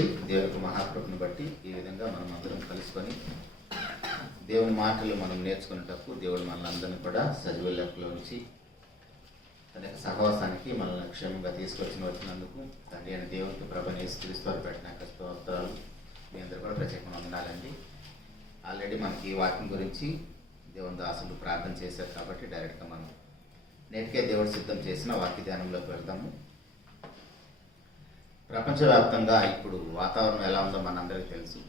బట్టి, దేవుని యొక్క మహాకృపను బట్టి ఈ విధంగా మనం అందరం కలుసుకొని దేవుని మాటలు మనం నేర్చుకునేటప్పుడు దేవుడు మనల్ని కూడా సజీవ లెక్కలో ఉంచి తన యొక్క సహవాసానికి మనల్ని క్షేమంగా వచ్చినందుకు తండ్రి అయిన దేవునికి ప్రభుని యేసుక్రీస్తు పెట్టిన స్తోత్రాలు మీ అందరూ కూడా ప్రత్యేకంగా ఉండాలండి. ఆల్రెడీ మనకి ఈ వాక్యం గురించి దేవుని దాసులు ప్రార్థన చేశారు కాబట్టి డైరెక్ట్గా మనం నేటికే దేవుడు సిద్ధం చేసిన వాక్య ధ్యానంలోకి వెళ్తాము. ప్రపంచవ్యాప్తంగా ఇప్పుడు వాతావరణం ఎలా ఉందో మనందరికీ తెలుసు.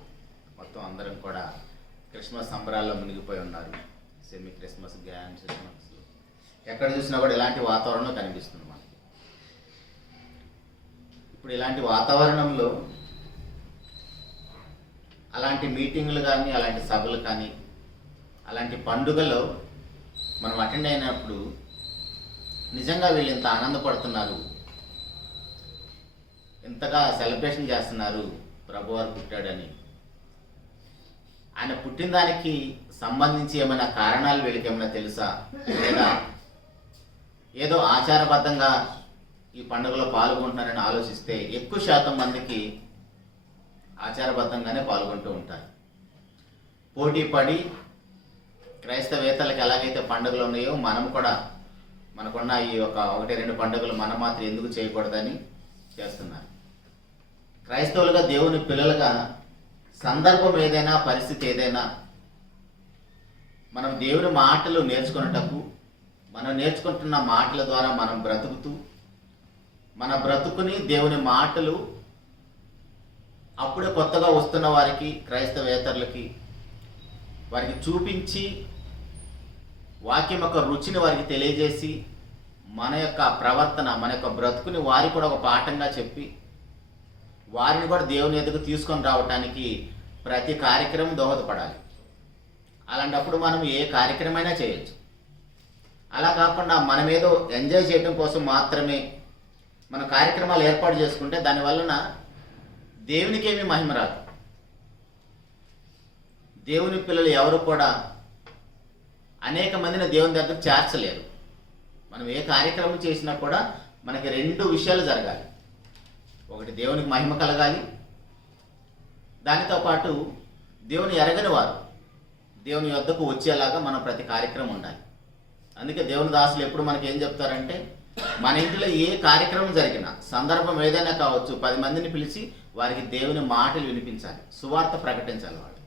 మొత్తం అందరం కూడా క్రిస్మస్ సంబరాల్లో మునిగిపోయి ఉన్నారు. సెమీ క్రిస్మస్, గ్రాండ్ క్రిస్మస్, ఎక్కడ చూసినా కూడా ఇలాంటి వాతావరణం కనిపిస్తుంది మనకి. ఇప్పుడు ఇలాంటి వాతావరణంలో అలాంటి మీటింగులు కానీ, అలాంటి సభలు కానీ, అలాంటి పండుగలో మనం అటెండ్ అయినప్పుడు నిజంగా వీళ్ళు ఇంత ఆనందపడుతున్నారు, ఇంతగా సెలబ్రేషన్ చేస్తున్నారు ప్రభువారు పుట్టాడని. ఆయన పుట్టిన దానికి సంబంధించి ఏమైనా కారణాలు వీళ్ళకి ఏమైనా తెలుసా, లేదా ఏదో ఆచారబద్ధంగా ఈ పండుగలో పాల్గొంటున్నారని ఆలోచిస్తే ఎక్కువ శాతం మందికి ఆచారబద్ధంగానే పాల్గొంటూ ఉంటారు. పోటీ పడి క్రైస్తవేతలకు ఎలాగైతే పండుగలు ఉన్నాయో మనం కూడా మనకున్న ఈ ఒకటి రెండు పండుగలు మనం మాత్రం ఎందుకు చేయకూడదని చేస్తున్నారు. క్రైస్తవులుగా, దేవుని పిల్లలుగా సందర్భం ఏదైనా, పరిస్థితి ఏదైనా మనం దేవుని మాటలు నేర్చుకునేటప్పుడు, మనం నేర్చుకుంటున్న మాటల ద్వారా మనం బ్రతుకుతూ మన బ్రతుకుని దేవుని మాటలు అప్పుడే కొత్తగా వస్తున్న వారికి, క్రైస్తవేతరులకి వారికి చూపించి వాక్యం యొక్క రుచిని వారికి తెలియజేసి మన యొక్క ప్రవర్తన, మన యొక్క బ్రతుకుని వారికి కూడా ఒక పాఠంగా చెప్పి వారిని కూడా దేవుని ఎదుగు తీసుకొని రావటానికి ప్రతి కార్యక్రమం దోహదపడాలి. అలాంటప్పుడు మనం ఏ కార్యక్రమైనా చేయొచ్చు. అలా కాకుండా మనం ఏదో ఎంజాయ్ చేయడం కోసం మాత్రమే మన కార్యక్రమాలు ఏర్పాటు చేసుకుంటే దానివలన దేవునికి ఏమీ మహిమ రాదు. దేవుని పిల్లలు ఎవరు కూడా అనేక మందిని దేవుని దగ్గర చేర్చలేరు. మనం ఏ కార్యక్రమం చేసినా కూడా మనకి రెండు విషయాలు జరగాలి. ఒకటి, దేవునికి మహిమ కలగాలి. దానితో పాటు దేవుని ఎరగని వారు దేవుని యొద్దకు వచ్చేలాగా మనం ప్రతి కార్యక్రమం ఉండాలి. అందుకే దేవుని దాసులు ఎప్పుడు మనకి ఏం చెప్తారంటే, మన ఇంట్లో ఏ కార్యక్రమం జరిగినా, సందర్భం ఏదైనా కావచ్చు, 10 మందిని పిలిచి వారికి దేవుని మాటలు వినిపించాలి, సువార్త ప్రకటించాలి వాళ్ళు.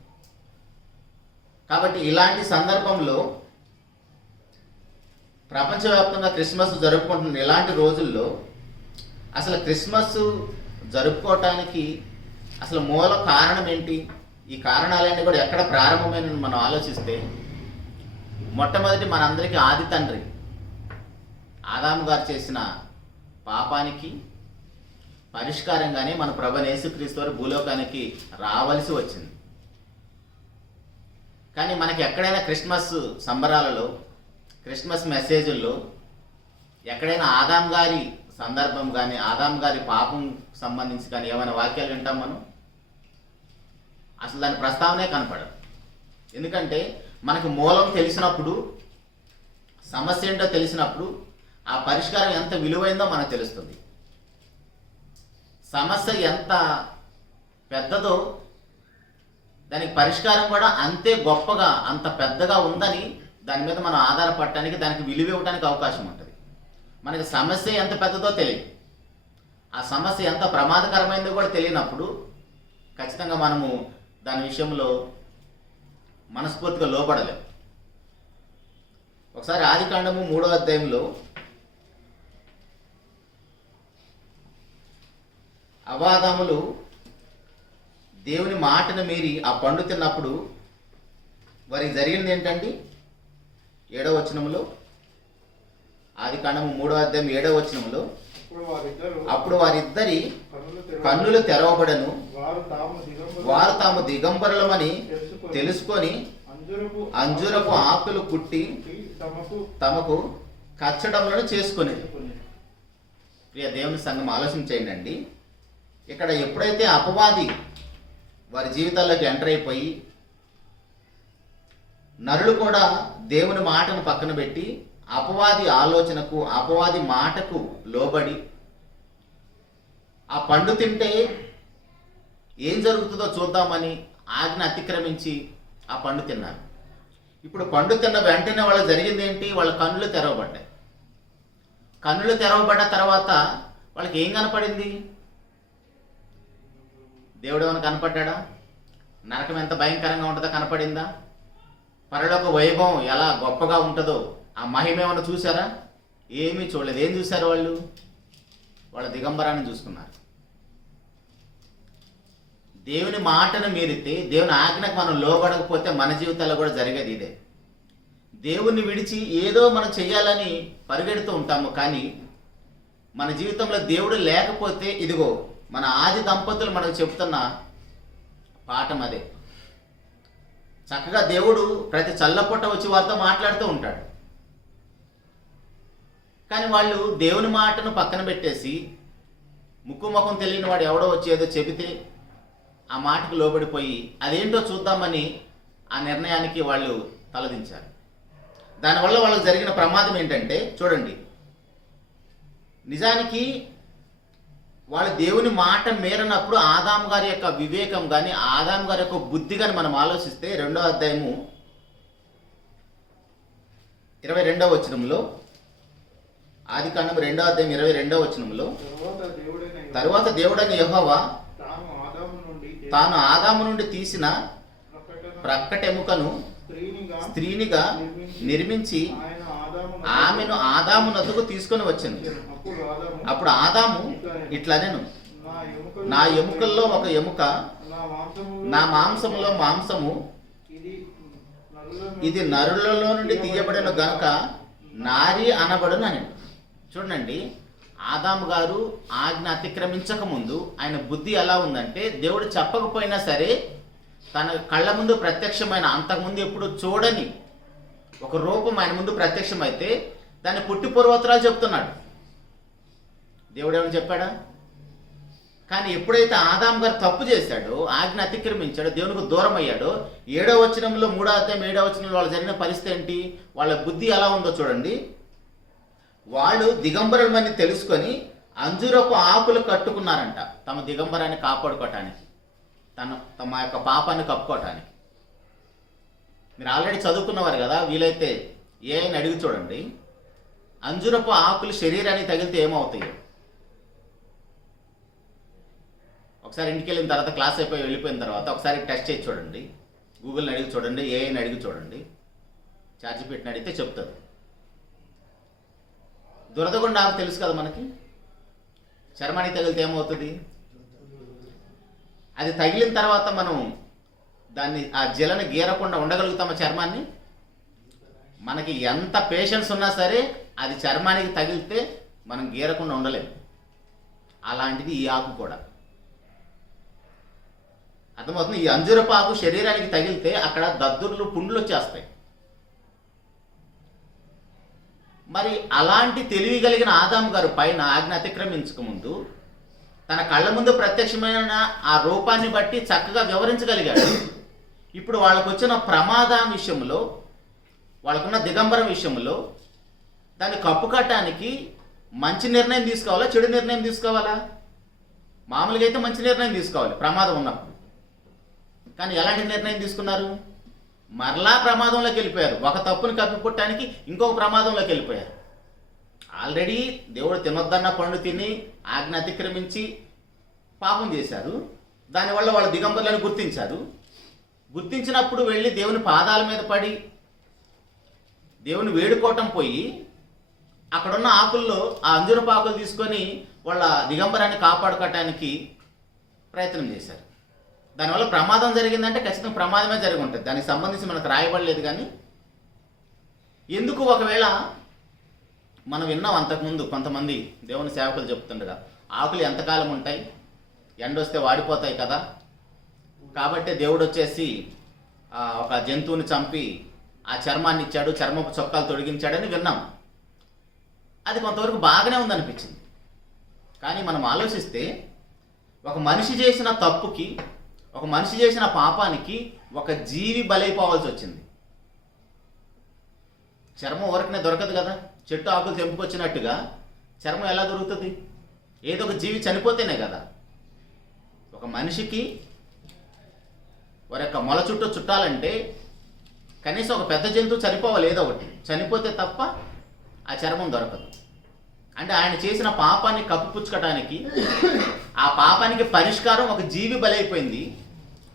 కాబట్టి ఇలాంటి సందర్భంలో ప్రపంచవ్యాప్తంగా క్రిస్మస్ జరుపుకుంటున్న ఇలాంటి రోజుల్లో అసలు క్రిస్మస్ జరుపుకోవటానికి అసలు మూల కారణం ఏంటి, ఈ కారణాలన్నీ కూడా ఎక్కడ ప్రారంభమైన మనం ఆలోచిస్తే, మొట్టమొదటి మనందరికీ ఆది తండ్రి ఆదాము గారు చేసిన పాపానికి పరిష్కారంగానే మన ప్రభువైన యేసుక్రీస్తు వారు భూలోకానికి రావలసి వచ్చింది. కానీ మనకి ఎక్కడైనా క్రిస్మస్ సంబరాలలో, క్రిస్మస్ మెసేజ్ల్లో ఎక్కడైనా ఆదాం గారి సందర్భం కానీ, ఆదాం గారి పాపం సంబంధించి కానీ ఏమైనా వాక్యాలు వింటాం మనం? అసలు దాని ప్రస్తావనే కనపడదు. ఎందుకంటే మనకు మూలం తెలిసినప్పుడు, సమస్య ఏంటో తెలిసినప్పుడు ఆ పరిష్కారం ఎంత విలువైందో మనకు తెలుస్తుంది. సమస్య ఎంత పెద్దదో దానికి పరిష్కారం కూడా అంతే గొప్పగా, అంత పెద్దగా ఉందని దాని మీద మనం ఆధారపడటానికి, దానికి విలువ ఇవ్వడానికి అవకాశం ఉంటుంది. మనకి సమస్య ఎంత పెద్దదో తెలియదు, ఆ సమస్య ఎంత ప్రమాదకరమైందో కూడా తెలియనప్పుడు ఖచ్చితంగా మనము దాని విషయంలో మనస్ఫూర్తిగా లోపడలేం. ఒకసారి ఆదికాండము 3వ అధ్యాయంలో అవాదములు దేవుని మాటను మీరి ఆ పండు తిన్నప్పుడు వారికి జరిగింది ఏంటండి? 7వ వచనములో, ఆదికాండము 3వ అధ్యాయం 7వ వచనములో, అప్పుడు వారిద్దరి కన్నులు తెరవబడను, వారు తాము దిగంబరులమని తెలుసుకొని అంజూరపు ఆకులు కుట్టి తమకు కచ్చడములను చేసుకుని. ప్రియ దేవుని సంఘం, ఆలోచన చేయండి. ఇక్కడ ఎప్పుడైతే అపవాది వారి జీవితాల్లోకి ఎంటర్ అయిపోయి నరులు కూడా దేవుని మాటను పక్కన పెట్టి అపవాది ఆలోచనకు, అపవాది మాటకు లోబడి ఆ పండు తింటే ఏం జరుగుతుందో చూద్దామని ఆజ్ఞ అతిక్రమించి ఆ పండు తిన్నారు. ఇప్పుడు పండు తిన్న వెంటనే వాళ్ళకి జరిగింది ఏంటి? వాళ్ళ కన్నులు తెరవబడ్డాయి. కన్నులు తెరవబడ్డ తర్వాత వాళ్ళకి ఏం కనపడింది? దేవుడు ఏమైనా కనపడ్డా? నరకం ఎంత భయంకరంగా ఉంటుందో కనపడిందా? పరలోక వైభవం ఎలా గొప్పగా ఉంటుందో ఆ మహిమ ఏమైనా చూసారా? ఏమీ చూడలేదు. ఏం చూశారు వాళ్ళు? వాళ్ళ దిగంబరాన్ని చూసుకున్నారు. దేవుని మాటను మీరితే, దేవుని ఆజ్ఞకు మనం లోబడకపోతే మన జీవితాల్లో కూడా జరిగేది ఇదే. దేవుణ్ణి విడిచి ఏదో మనం చెయ్యాలని పరిగెడుతూ ఉంటాము, కానీ మన జీవితంలో దేవుడు లేకపోతే ఇదిగో మన ఆది దంపతులు మనకు చెప్తున్న పాఠం అదే. చక్కగా దేవుడు ప్రతి చల్లపూట వచ్చి వారితో మాట్లాడుతూ ఉంటాడు, కానీ వాళ్ళు దేవుని మాటను పక్కన పెట్టేసి ముక్కు ముఖం తెలియని వాడు ఎవడో వచ్చి ఏదో చెబితే ఆ మాటకు లోబడిపోయి అదేంటో చూద్దామని ఆ నిర్ణయానికి వాళ్ళు తలదించారు. దానివల్ల వాళ్ళకి జరిగిన ప్రమాదం ఏంటంటే చూడండి, నిజానికి వాళ్ళు దేవుని మాట మేరనప్పుడు ఆదాము గారి యొక్క వివేకం కానీ ఆదాము గారి యొక్క బుద్ధి కానీ మనం ఆలోచిస్తే 2వ అధ్యాయము 22వ వచనంలో, ఆదికాండం 2వ అధ్యాయం 22వ వచనంలో, తరువాత దేవుడైన యెహోవా తాను ఆదాము నుండి తీసిన ప్రక్కటెముకను స్త్రీనిగా నిర్మించి ఆమెను ఆదాము నదుకు తీసుకొని వచ్చింది. అప్పుడు ఆదాము ఇట్లా నేను, నా ఎముకల్లో ఒక ఎముక, నా మాంసములో మాంసము, ఇది నరులలో నుండి తీయబడిన గనుక నారి అనబడును అని. చూడండి, ఆదాము గారు ఆజ్ఞ అతిక్రమించక ముందు ఆయన బుద్ధి ఎలా ఉందంటే, దేవుడు చెప్పకపోయినా సరే తన కళ్ళ ముందు ప్రత్యక్షమైన, అంతకుముందు ఎప్పుడు చూడని ఒక రూపం ఆయన ముందు ప్రత్యక్షమైతే దాన్ని పుట్టి పూర్వోత్తరాలు చెప్తున్నాడు. దేవుడు ఏమని చెప్పాడా? కానీ ఎప్పుడైతే ఆదాము గారు తప్పు చేశాడో, ఆజ్ఞ అతిక్రమించాడో, దేవునికి దూరం అయ్యాడో, 7వ వచనంలో 3వ అధ్యాయం 7వ వచనంలో వాళ్ళు జరిగిన పరిస్థితి ఏంటి? వాళ్ళ బుద్ధి ఎలా ఉందో చూడండి. వాళ్ళు దిగంబరులమని తెలుసుకొని అంజూరపు ఆకులు కట్టుకున్నారంట తమ దిగంబరాన్ని కాపాడుకోవటానికి, తమ యొక్క పాపాన్ని కప్పుకోవటానికి. మీరు ఆల్రెడీ చదువుకున్నవారు కదా, వీలైతే ఏ అని అడిగి చూడండి. అంజూరపు ఆకులు శరీరానికి తగిలితే ఏమవుతాయి? ఒకసారి ఇంటికి వెళ్ళిన తర్వాత, క్లాస్ అయిపోయి వెళ్ళిపోయిన తర్వాత ఒకసారి టెస్ట్ చేసి చూడండి. గూగుల్ని అడిగి చూడండి, ఏఐని అడిగి చూడండి, చార్జిపీట్ని అడిగితే చెప్తుంది. దురదగుండా ఆకు తెలుసు కదా మనకి, చర్మానికి తగిలితే ఏమవుతుంది? అది తగిలిన తర్వాత మనం దాన్ని ఆ జలను గీరకుండా ఉండగలుగుతామా? చర్మాన్ని మనకి ఎంత పేషెన్స్ ఉన్నా సరే అది చర్మానికి తగిలితే మనం గీరకుండా ఉండలేము. అలాంటిది ఈ ఆకు కూడా. అర్థమవుతుంది? ఈ అంజూరపు ఆకు శరీరానికి తగిలితే అక్కడ దద్దుర్లు, పుండ్లు వచ్చేస్తాయి. మరి అలాంటి తెలివి కలిగిన ఆదాము గారు పైన ఆజ్ఞ అతిక్రమించక ముందు తన కళ్ళ ముందు ప్రత్యక్షమైన ఆ రూపాన్ని బట్టి చక్కగా వివరించగలిగాడు. ఇప్పుడు వాళ్ళకు వచ్చిన ప్రమాదం విషయంలో, వాళ్ళకున్న దిగంబరం విషయంలో దాన్ని కప్పుకట్టడానికి మంచి నిర్ణయం తీసుకోవాలా, చెడు నిర్ణయం తీసుకోవాలా? మామూలుగా అయితే మంచి నిర్ణయం తీసుకోవాలి ప్రమాదం ఉన్నప్పుడు. కానీ ఎలాంటి నిర్ణయం తీసుకున్నారు? మరలా ప్రమాదంలోకి వెళ్ళిపోయారు. ఒక తప్పుని కప్పిపుట్టడానికి ఇంకొక ప్రమాదంలోకి వెళ్ళిపోయారు. ఆల్రెడీ దేవుడు తినొద్దన్న పండు తిని ఆజ్ఞ అతిక్రమించి పాపం చేశారు. దానివల్ల వాళ్ళ దిగంబరులను గుర్తించారు. గుర్తించినప్పుడు వెళ్ళి దేవుని పాదాల మీద పడి దేవుని వేడుకోవటం పోయి అక్కడున్న ఆకుల్లో ఆ అంజూరపు ఆకులు తీసుకొని వాళ్ళ దిగంబరాన్ని కాపాడుకోవటానికి ప్రయత్నం చేశారు. దానివల్ల ప్రమాదం జరిగిందంటే ఖచ్చితంగా ప్రమాదమే జరిగి ఉంటుంది. దానికి సంబంధించి మనకు రాయబడలేదు. కానీ ఎందుకు, ఒకవేళ మనం విన్నాం అంతకుముందు కొంతమంది దేవుని సేవకులు చెప్తుండగా, ఆకులు ఎంతకాలం ఉంటాయి, ఎండొస్తే వాడిపోతాయి కదా, కాబట్టి దేవుడు వచ్చేసి ఒక జంతువుని చంపి ఆ చర్మాన్ని ఇచ్చాడు, చర్మపు చొక్కాలు తొడిగించాడని విన్నాం. అది కొంతవరకు బాగానే ఉందనిపించింది. కానీ మనం ఆలోచిస్తే ఒక మనిషి చేసిన తప్పుకి, ఒక మనిషి చేసిన పాపానికి ఒక జీవి బలైపోవాల్సి వచ్చింది. చర్మం ఊరకనే దొరకదు కదా, చెట్టు ఆకులు తెంపుకొచ్చినట్టుగా చర్మం ఎలా దొరుకుతుంది? ఏదో ఒక జీవి చనిపోతేనే కదా. ఒక ఒక మనిషికి వారి యొక్క మొల చుట్టూ చుట్టాలంటే కనీసం ఒక పెద్ద జంతువు చనిపోవాలి, ఏదో ఒకటి చనిపోతే తప్ప ఆ చర్మం దొరకదు. అంటే ఆయన చేసిన పాపాన్ని కప్పిపుచ్చుకోవడానికి, ఆ పాపానికి పరిష్కారం ఒక జీవి బలైపోయింది.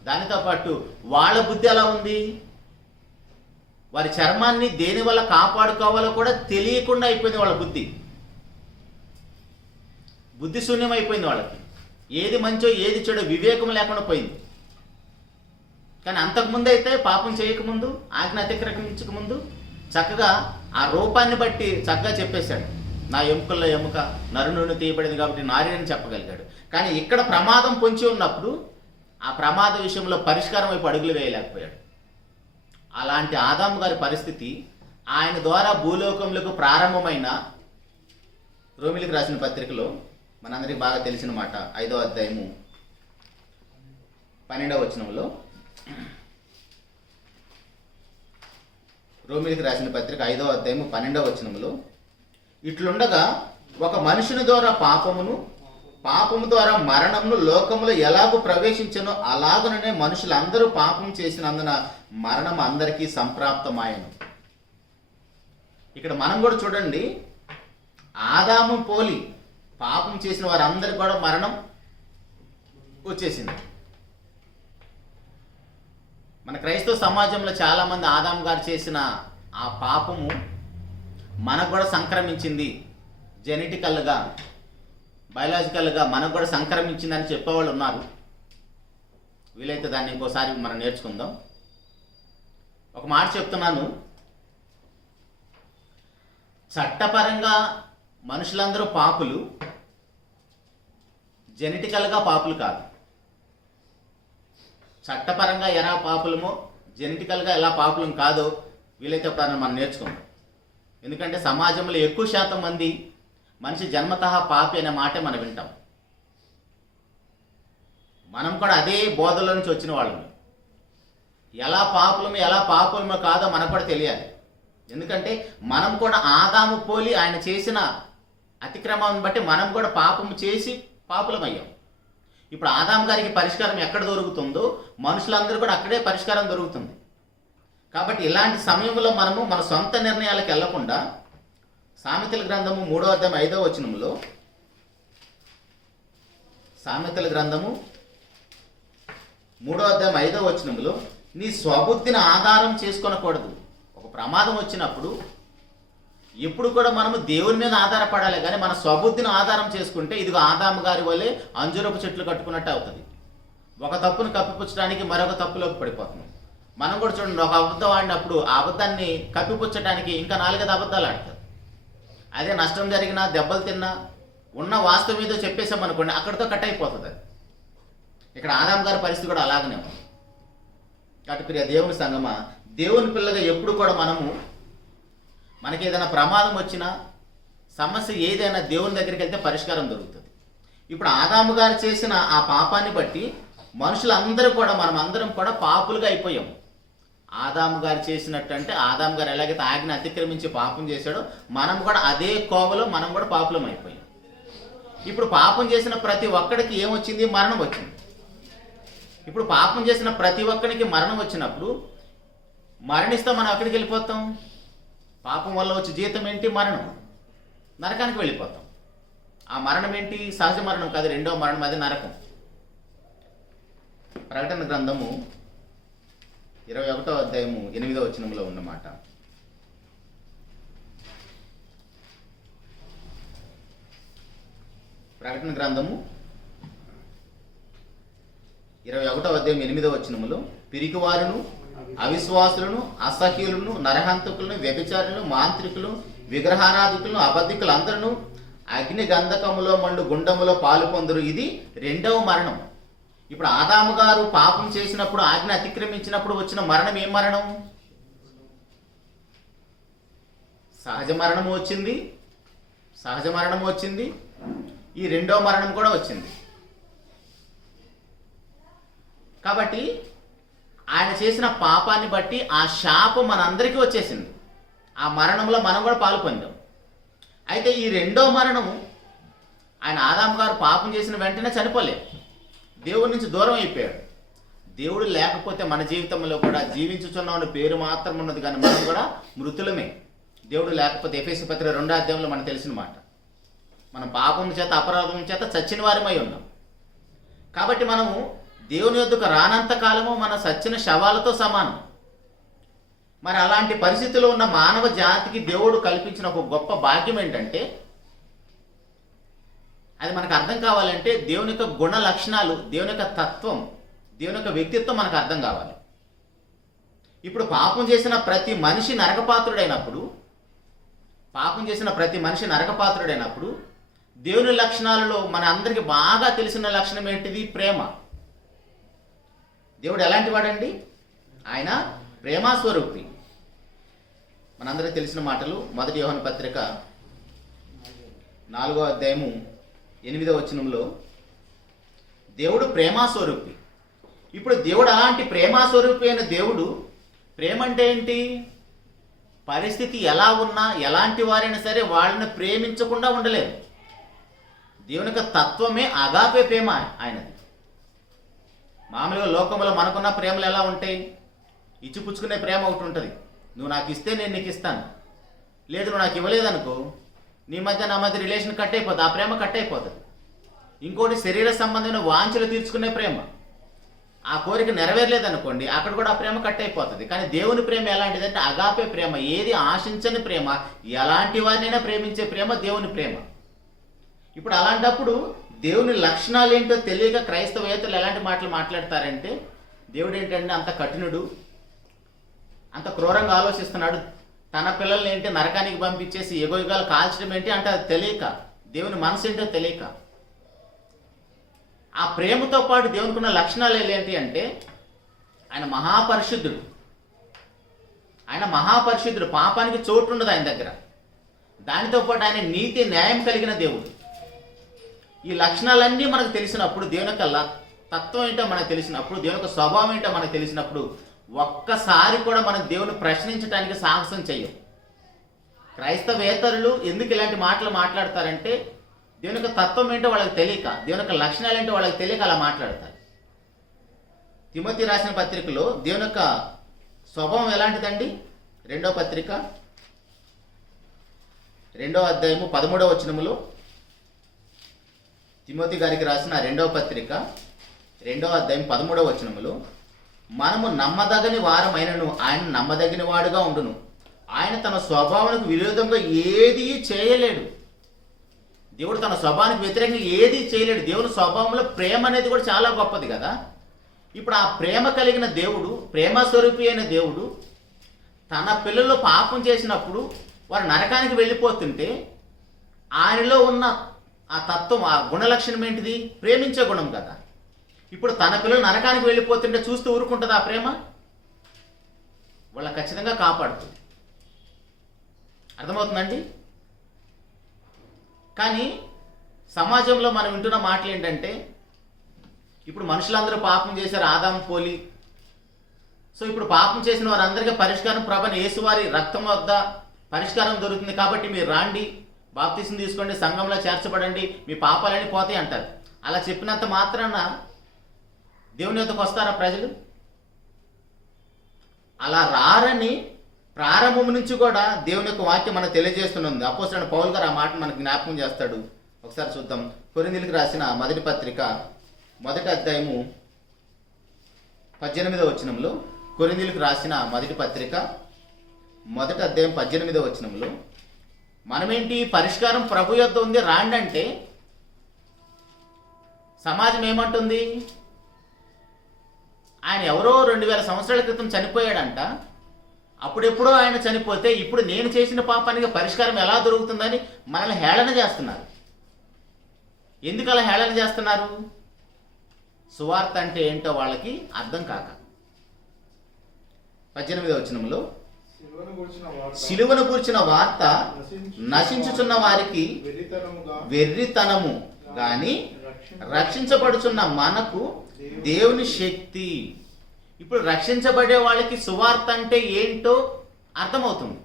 దానితో పాటు వాళ్ళ బుద్ధి ఎలా ఉంది, వారి చర్మాన్ని దేని వల్ల కాపాడుకోవాలో కూడా తెలియకుండా అయిపోయింది. వాళ్ళ బుద్ధి శూన్యం అయిపోయింది. వాళ్ళకి ఏది మంచో ఏది చెడో వివేకం లేకుండా పోయింది. కానీ అంతకుముందు అయితే పాపం చేయకముందు, ఆజ్ఞ అతిక్రమించకముందు చక్కగా ఆ రూపాన్ని బట్టి చక్కగా చెప్పేశాడు, నా ఎముకల్లో ఎముక నరుని తీయబడింది కాబట్టి నారి అని చెప్పగలిగాడు. కానీ ఇక్కడ ప్రమాదం పొంచి ఉన్నప్పుడు ఆ ప్రమాద విషయంలో పరిష్కారం వైపు అడుగులు వేయలేకపోయాడు. అలాంటి ఆదాము గారి పరిస్థితి ఆయన ద్వారా భూలోకములకు ప్రారంభమైన రోమిలికి రాసిన పత్రికలో మనందరికీ బాగా తెలిసిన మాట 5వ అధ్యాయము 12వ వచనంలో, రోమిలికి రాసిన పత్రిక 5వ అధ్యాయము 12వ వచనంలో, ఇట్లుండగా ఒక మనుషుని ద్వారా పాపము ద్వారా మరణమును లోకములో ఎలాగూ ప్రవేశించనో అలాగుననే మనుషులందరూ పాపం చేసినందున మరణం అందరికీ సంప్రాప్తమాయను. ఇక్కడ మనం కూడా చూడండి, ఆదాము పోలి పాపం చేసిన వారందరికీ కూడా మరణం వచ్చేసింది. మన క్రైస్తవ సమాజంలో చాలామంది ఆదాము గారు చేసిన ఆ పాపము మనకు కూడా సంక్రమించింది, జెనెటికల్గా బయలాజికల్గా మనకు కూడా సంక్రమించిందని చెప్పేవాళ్ళు ఉన్నారు. వీలైతే దాన్ని ఇంకోసారి మనం నేర్చుకుందాం. ఒక మాట చెప్తున్నాను, చట్టపరంగా మనుషులందరూ పాపులు, జెనెటికల్గా పాపులు కాదు. చట్టపరంగా ఎలా పాపులమో జెనెటికల్గా ఎలా పాపులం కాదో వీలైతే ఎప్పుడన్నా మనం నేర్చుకుందాం. ఎందుకంటే సమాజంలో ఎక్కువ శాతం మంది మనిషి జన్మతః పాపి అనే మాటే మనం వింటాం. మనం కూడా అదే బోధలో నుంచి వచ్చిన వాళ్ళము. ఎలా పాపులమో కాదో మనకు కూడా తెలియాలి. ఎందుకంటే మనం కూడా ఆదాము పోలి ఆయన చేసిన అతిక్రమాన్ని బట్టి మనం కూడా పాపము చేసి పాపులమయ్యాం. ఇప్పుడు ఆదాము గారికి పరిష్కారం ఎక్కడ దొరుకుతుందో మనుషులందరూ కూడా అక్కడే పరిష్కారం దొరుకుతుంది. కాబట్టి ఇలాంటి సమయంలో మనము మన సొంత నిర్ణయాలకు వెళ్లకుండా సామెతల గ్రంథము 3వ అధ్యాయం 5వ వచనంలో, సామెతల గ్రంథము 3వ అధ్యాయం 5వ వచనంలో, నీ స్వబుద్ధిని ఆధారం చేసుకొనకూడదు. ఒక ప్రమాదం వచ్చినప్పుడు ఎప్పుడు కూడా మనము దేవుని మీద ఆధారపడాలి, కానీ మన స్వబుద్ధిని ఆధారం చేసుకుంటే ఇదిగో ఆదాము గారి వల్లే అంజూరపు చెట్లు కట్టుకున్నట్టు అవుతుంది. ఒక తప్పును కప్పిపుచ్చడానికి మరొక తప్పులోకి పడిపోతున్నాం. మనం కూడా చూడండి, ఒక అబద్ధం ఆడినప్పుడు ఆ అబద్ధాన్ని కప్పిపుచ్చడానికి ఇంకా 4-5 అబద్ధాలు ఆడతారు. అదే నష్టం జరిగినా, దెబ్బలు తిన్నా, ఉన్న వాస్తవం ఏదో చెప్పేసామనుకోండి, అక్కడితో కట్ అయిపోతుంది. ఇక్కడ ఆదాము గారి పరిస్థితి కూడా అలాగనే ఉంది. కాబట్టి ప్రియ దేవుని సంగమా, దేవుని పిల్లగా ఎప్పుడు కూడా మనకి ఏదైనా ప్రమాదం వచ్చినా, సమస్య ఏదైనా దేవుని దగ్గరికి వెళ్తే పరిష్కారం దొరుకుతుంది. ఇప్పుడు ఆదాము గారు చేసిన ఆ పాపాన్ని బట్టి మనుషులందరూ కూడా, మనమందరం కూడా పాపులుగా అయిపోయాం. ఆదాము గారు చేసినట్టు, అంటే ఆదాము గారు ఎలాగైతే ఆజ్ఞ అతిక్రమించి పాపం చేశాడో మనం కూడా అదే కోవలో మనం కూడా పాపులం అయిపోయాం. ఇప్పుడు పాపం చేసిన ప్రతి ఒక్కడికి ఏమొచ్చింది? మరణం వచ్చింది. ఇప్పుడు పాపం చేసిన ప్రతి ఒక్కడికి మరణం వచ్చినప్పుడు మరణిస్తే మనం అక్కడికి వెళ్ళిపోతాం. పాపం వల్ల వచ్చే జీతం ఏంటి? మరణం. నరకానికి వెళ్ళిపోతాం. ఆ మరణం ఏంటి? సహజ మరణం కాదు, రెండవ మరణం, అది నరకం. ప్రకటన గ్రంథము 21వ అధ్యాయము 8వ వచనంలో ఉన్నమాట. ప్రకటన గ్రంథము 21వ అధ్యాయం 8వ వచనములో, పిరికివారును, అవిశ్వాసులను, అసహ్యులను, నరహంతకులను, వ్యభిచారులను, మాంత్రికులు, విగ్రహారాధికులను, అబద్ధికులు అందరూ అగ్ని గంధకములో మండు గుండములో పాలు పొందురు. ఇది రెండవ మరణం. ఇప్పుడు ఆదాము గారు పాపం చేసినప్పుడు, ఆజ్ఞ అతిక్రమించినప్పుడు వచ్చిన మరణం ఏం మరణం? సహజ మరణము వచ్చింది. ఈ రెండవ మరణం కూడా వచ్చింది. కాబట్టి ఆయన చేసిన పాపాన్ని బట్టి ఆ శాపం మనందరికీ వచ్చేసింది. ఆ మరణంలో మనం కూడా పాలు పొందాం. అయితే ఈ రెండో మరణము, ఆయన ఆదాము గారు పాపం చేసిన వెంటనే చనిపోలేదు. దేవుడి నుంచి దూరం అయిపోయాడు. దేవుడు లేకపోతే మన జీవితంలో కూడా జీవించుచున్నామని పేరు మాత్రం ఉన్నది, కానీ మనం కూడా మృతులమే. దేవుడు లేకపోతే ఎఫెసీ పత్రిక 2వ అధ్యాయంలో మనకు తెలిసిన మాట, మనం పాపం చేత అపరాధం చేత చచ్చిన వారిమై ఉన్నాం. కాబట్టి మనము దేవుని యొద్దకు రానంత కాలము మన సచ్చిన శవాలతో సమానం. మరి అలాంటి పరిస్థితిలో ఉన్న మానవ జాతికి దేవుడు కల్పించిన ఒక గొప్ప భాగ్యం ఏంటంటే, అది మనకు అర్థం కావాలంటే దేవుని యొక్క గుణ లక్షణాలు, దేవుని యొక్క తత్వం, దేవుని యొక్క వ్యక్తిత్వం మనకు అర్థం కావాలి. ఇప్పుడు పాపం చేసిన ప్రతి మనిషి నరకపాత్రుడైనప్పుడు దేవుని లక్షణాలలో మన అందరికీ బాగా తెలిసిన లక్షణం ఏంటిది? ప్రేమ. దేవుడు ఎలాంటి వాడండి? ఆయన ప్రేమాస్వరూపి. మనందరికీ తెలిసిన మాటలు 1 యోహాను పత్రిక 4వ అధ్యాయము 8వ వచనంలో దేవుడు ప్రేమాస్వరూపి. ఇప్పుడు దేవుడు అలాంటి ప్రేమాస్వరూపి అయిన దేవుడు, ప్రేమ అంటే ఏంటి? పరిస్థితి ఎలా ఉన్నా, ఎలాంటి వారైనా సరే వాళ్ళని ప్రేమించకుండా ఉండలేదు. దేవుని యొక్క తత్వమే అగాపే ప్రేమ ఆయనది. మామూలుగా లోకంలో మనకున్న ప్రేమలు ఎలా ఉంటాయి? ఇచ్చిపుచ్చుకునే ప్రేమ ఒకటి ఉంటుంది. నువ్వు నాకు ఇస్తే నేను నీకు ఇస్తాను, లేదు నువ్వు నాకు ఇవ్వలేదనుకో నీ మధ్య నా మధ్య రిలేషన్ కట్ అయిపోతుంది, ఆ ప్రేమ కట్ అయిపోతుంది. ఇంకోటి శరీర సంబంధమైన వాంఛలు తీర్చుకునే ప్రేమ, ఆ కోరిక నెరవేరలేదనుకోండి అక్కడ కూడా ఆ ప్రేమ కట్ అయిపోతుంది. కానీ దేవుని ప్రేమ ఎలాంటిదంటే అగాపే ప్రేమ, ఏది ఆశించని ప్రేమ, ఎలాంటి వారినైనా ప్రేమించే ప్రేమ దేవుని ప్రేమ. ఇప్పుడు అలాంటప్పుడు దేవుని లక్షణాలు ఏంటో తెలియక క్రైస్తవేతలు ఎలాంటి మాటలు మాట్లాడతారంటే, దేవుడు ఏంటంటే అంత కఠినుడు, అంత క్రూరంగా ఆలోచిస్తున్నాడు, తన పిల్లల్ని ఏంటి నరకానికి పంపించేసి ఎగోయుగాలు కాల్చడం ఏంటి అంటే అది తెలియక, దేవుని మనసు ఏంటో తెలియక. ఆ ప్రేమతో పాటు దేవునికి ఉన్న లక్షణాలు ఏంటి అంటే ఆయన మహాపరిశుద్ధుడు, పాపానికి చోటు ఉండదు ఆయన దగ్గర. దానితో పాటు ఆయన నీతి న్యాయం కలిగిన దేవుడు. ఈ లక్షణాలన్నీ మనకు తెలిసినప్పుడు, దేవుని యొక్క తత్వం ఏంటో మనకు తెలిసినప్పుడు, దేవుని యొక్క స్వభావం ఏంటో మనకు తెలిసినప్పుడు ఒక్కసారి కూడా మనం దేవుని ప్రశ్నించడానికి సాహసం చెయ్యం. క్రైస్తవేతరులు ఎందుకు ఇలాంటి మాటలు మాట్లాడతారంటే దేవుని యొక్క తత్వం ఏంటో వాళ్ళకి తెలియక, దేవుని యొక్క లక్షణాలు ఏంటో వాళ్ళకి తెలియక అలా మాట్లాడతారు. తిమోతి రాసిన పత్రికలో దేవుని యొక్క స్వభావం ఎలాంటిదండి? 2వ పత్రిక 2వ అధ్యాయము 13వ వచనములో, తిమోతి గారికి రాసిన 2వ పత్రిక 2వ అధ్యాయం 13వ వచనములో, మనము నమ్మదగని వారమైనను ఆయన నమ్మదగిన వాడుగా ఉండును, ఆయన తన స్వభావానికి విరోధంగా ఏదీ చేయలేడు. దేవుడు తన స్వభావానికి వ్యతిరేకంగా ఏదీ చేయలేడు. దేవుని స్వభావంలో ప్రేమ అనేది కూడా చాలా గొప్పది కదా. ఇప్పుడు ఆ ప్రేమ కలిగిన దేవుడు, ప్రేమస్వరూపి అయిన దేవుడు తన పిల్లలు పాపం చేసినప్పుడు వారు నరకానికి వెళ్ళిపోతుంటే ఆయనలో ఉన్న ఆ తత్వం, ఆ గుణలక్షణం ఏంటిది? ప్రేమించే గుణం కదా. ఇప్పుడు తన పిల్లలు నరకానికి వెళ్ళిపోతుంటే చూస్తూ ఊరుకుంటుంది ఆ ప్రేమ? వాళ్ళ ఖచ్చితంగా కాపాడుతుంది. అర్థమవుతుందండి? కానీ సమాజంలో మనం వింటున్న మాటలు ఏంటంటే, ఇప్పుడు మనుషులందరూ పాపం చేశారు, ఆదాము పోలి. సో ఇప్పుడు పాపం చేసిన వారందరికీ పరిష్కారం ప్రభని యేసువారి రక్తం వద్ద పరిష్కారం దొరుకుతుంది, కాబట్టి మీరు రాండి, బాప్తీసం తీసుకోండి, సంఘంలో చేర్చబడండి, మీ పాపాలన్నీ పోతాయి అంటారు. అలా చెప్పినంత మాత్రాన దేవుని యొద్దకు వస్తారా ప్రజలు? అలా రారని ప్రారంభం నుంచి కూడా దేవుని యొక్క వాక్యం మనకు తెలియజేస్తున్నది. అపోస్తలుడైన పౌలు గారు ఆ మాట మనకు జ్ఞాపకం చేస్తాడు. ఒకసారి చూద్దాం. కొరింథీయులకు రాసిన 1వ పత్రిక 1వ అధ్యాయము 18వ వచనంలో, కొరింథీయులకు రాసిన 1వ పత్రిక 1వ అధ్యాయం 18వ వచనంలో, మనమేంటి పరిష్కారం ప్రభు యొద్ద ఉంది రాండి అంటే సమాజం ఏమంటుంది? ఆయన ఎవరో 2000 సంవత్సరాల క్రితం చనిపోయాడంట, అప్పుడెప్పుడో ఆయన చనిపోతే ఇప్పుడు నేను చేసిన పాపానికి పరిష్కారం ఎలా దొరుకుతుందని మనల్ని హేళన చేస్తున్నారు. ఎందుకు అలా హేళన చేస్తున్నారు? సువార్త అంటే ఏంటో వాళ్ళకి అర్థం కాక. 18వ వచనంలో, సిలువను గూర్చిన వార్త నశించుచున్న వారికి వెర్రితనము గాని రక్షించబడుచున్న మనకు దేవుని శక్తి. ఇప్పుడు రక్షించబడే వాళ్ళకి సువార్త అంటే ఏంటో అర్థమవుతుంది.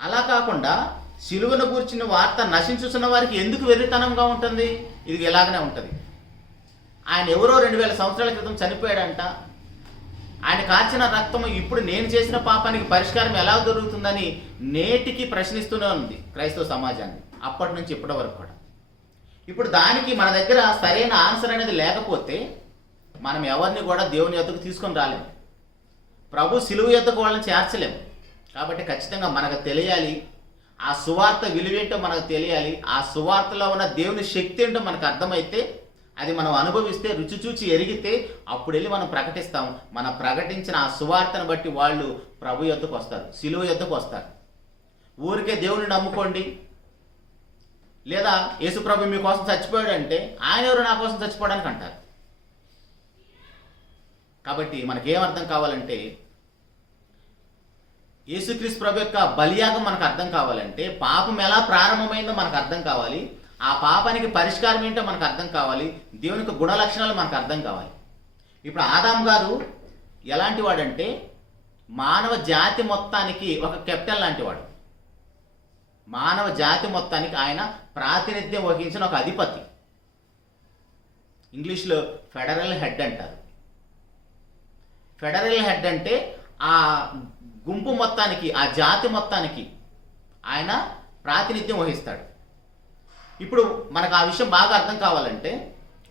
అలా కాకుండా సిలువను గూర్చిన వార్త నశించుచున్న వారికి ఎందుకు వెర్రితనంగా ఉంటుంది? ఇది ఇలాగనే ఉంటుంది. ఆయన ఎవరో 2000 సంవత్సరాల క్రితం చనిపోయాడంట. ఆయన కార్చిన రక్తం ఇప్పుడు నేను చేసిన పాపానికి పరిష్కారం ఎలా దొరుకుతుందని నేటికి ప్రశ్నిస్తూనే ఉంది క్రైస్తవ సమాజాన్ని, అప్పటి నుంచి ఇప్పటి వరకు కూడా. ఇప్పుడు దానికి మన దగ్గర సరైన ఆన్సర్ అనేది లేకపోతే మనం ఎవరిని కూడా దేవుని యొద్దకు తీసుకొని రాలేము, ప్రభు సిలువ యొద్దకు వాళ్ళని చేర్చలేము. కాబట్టి ఖచ్చితంగా మనకు తెలియాలి, ఆ సువార్త విలువేంటో మనకు తెలియాలి, ఆ సువార్తలో ఉన్న దేవుని శక్తి ఏంటో మనకు అర్థమైతే, అది మనం అనుభవిస్తే, రుచి చూచి ఎరిగితే అప్పుడు వెళ్ళి మనం ప్రకటిస్తాం. మనం ప్రకటించిన ఆ సువార్తను బట్టి వాళ్ళు ప్రభు యొద్దకు వస్తారు, సిలువ యొద్దకు వస్తారు. ఊరికే దేవుని నమ్ముకోండి, లేదా యేసు ప్రభు మీకోసం చచ్చిపోయాడంటే ఆయన ఎవరు నా కోసం చచ్చిపోవడానికి అంటారు. కాబట్టి మనకేం అర్థం కావాలంటే, యేసుక్రీస్తు ప్రభు యొక్క బలియాగం మనకు అర్థం కావాలంటే, పాపం ఎలా ప్రారంభమైందో మనకు అర్థం కావాలి, ఆ పాపానికి పరిష్కారం ఏంటో మనకు అర్థం కావాలి, దేవుని యొక్క గుణ లక్షణాలు మనకు అర్థం కావాలి. ఇప్పుడు ఆదాము గారు ఎలాంటి వాడంటే మానవ జాతి మొత్తానికి ఒక కెప్టెన్ లాంటి వాడు. మానవ జాతి మొత్తానికి ఆయన ప్రాతినిధ్యం వహించిన ఒక అధిపతి. ఇంగ్లీష్లో ఫెడరల్ హెడ్ అంటారు. ఫెడరల్ హెడ్ అంటే ఆ గుంపు మొత్తానికి, ఆ జాతి మొత్తానికి ఆయన ప్రాతినిధ్యం వహిస్తాడు. ఇప్పుడు మనకు ఆ విషయం బాగా అర్థం కావాలంటే,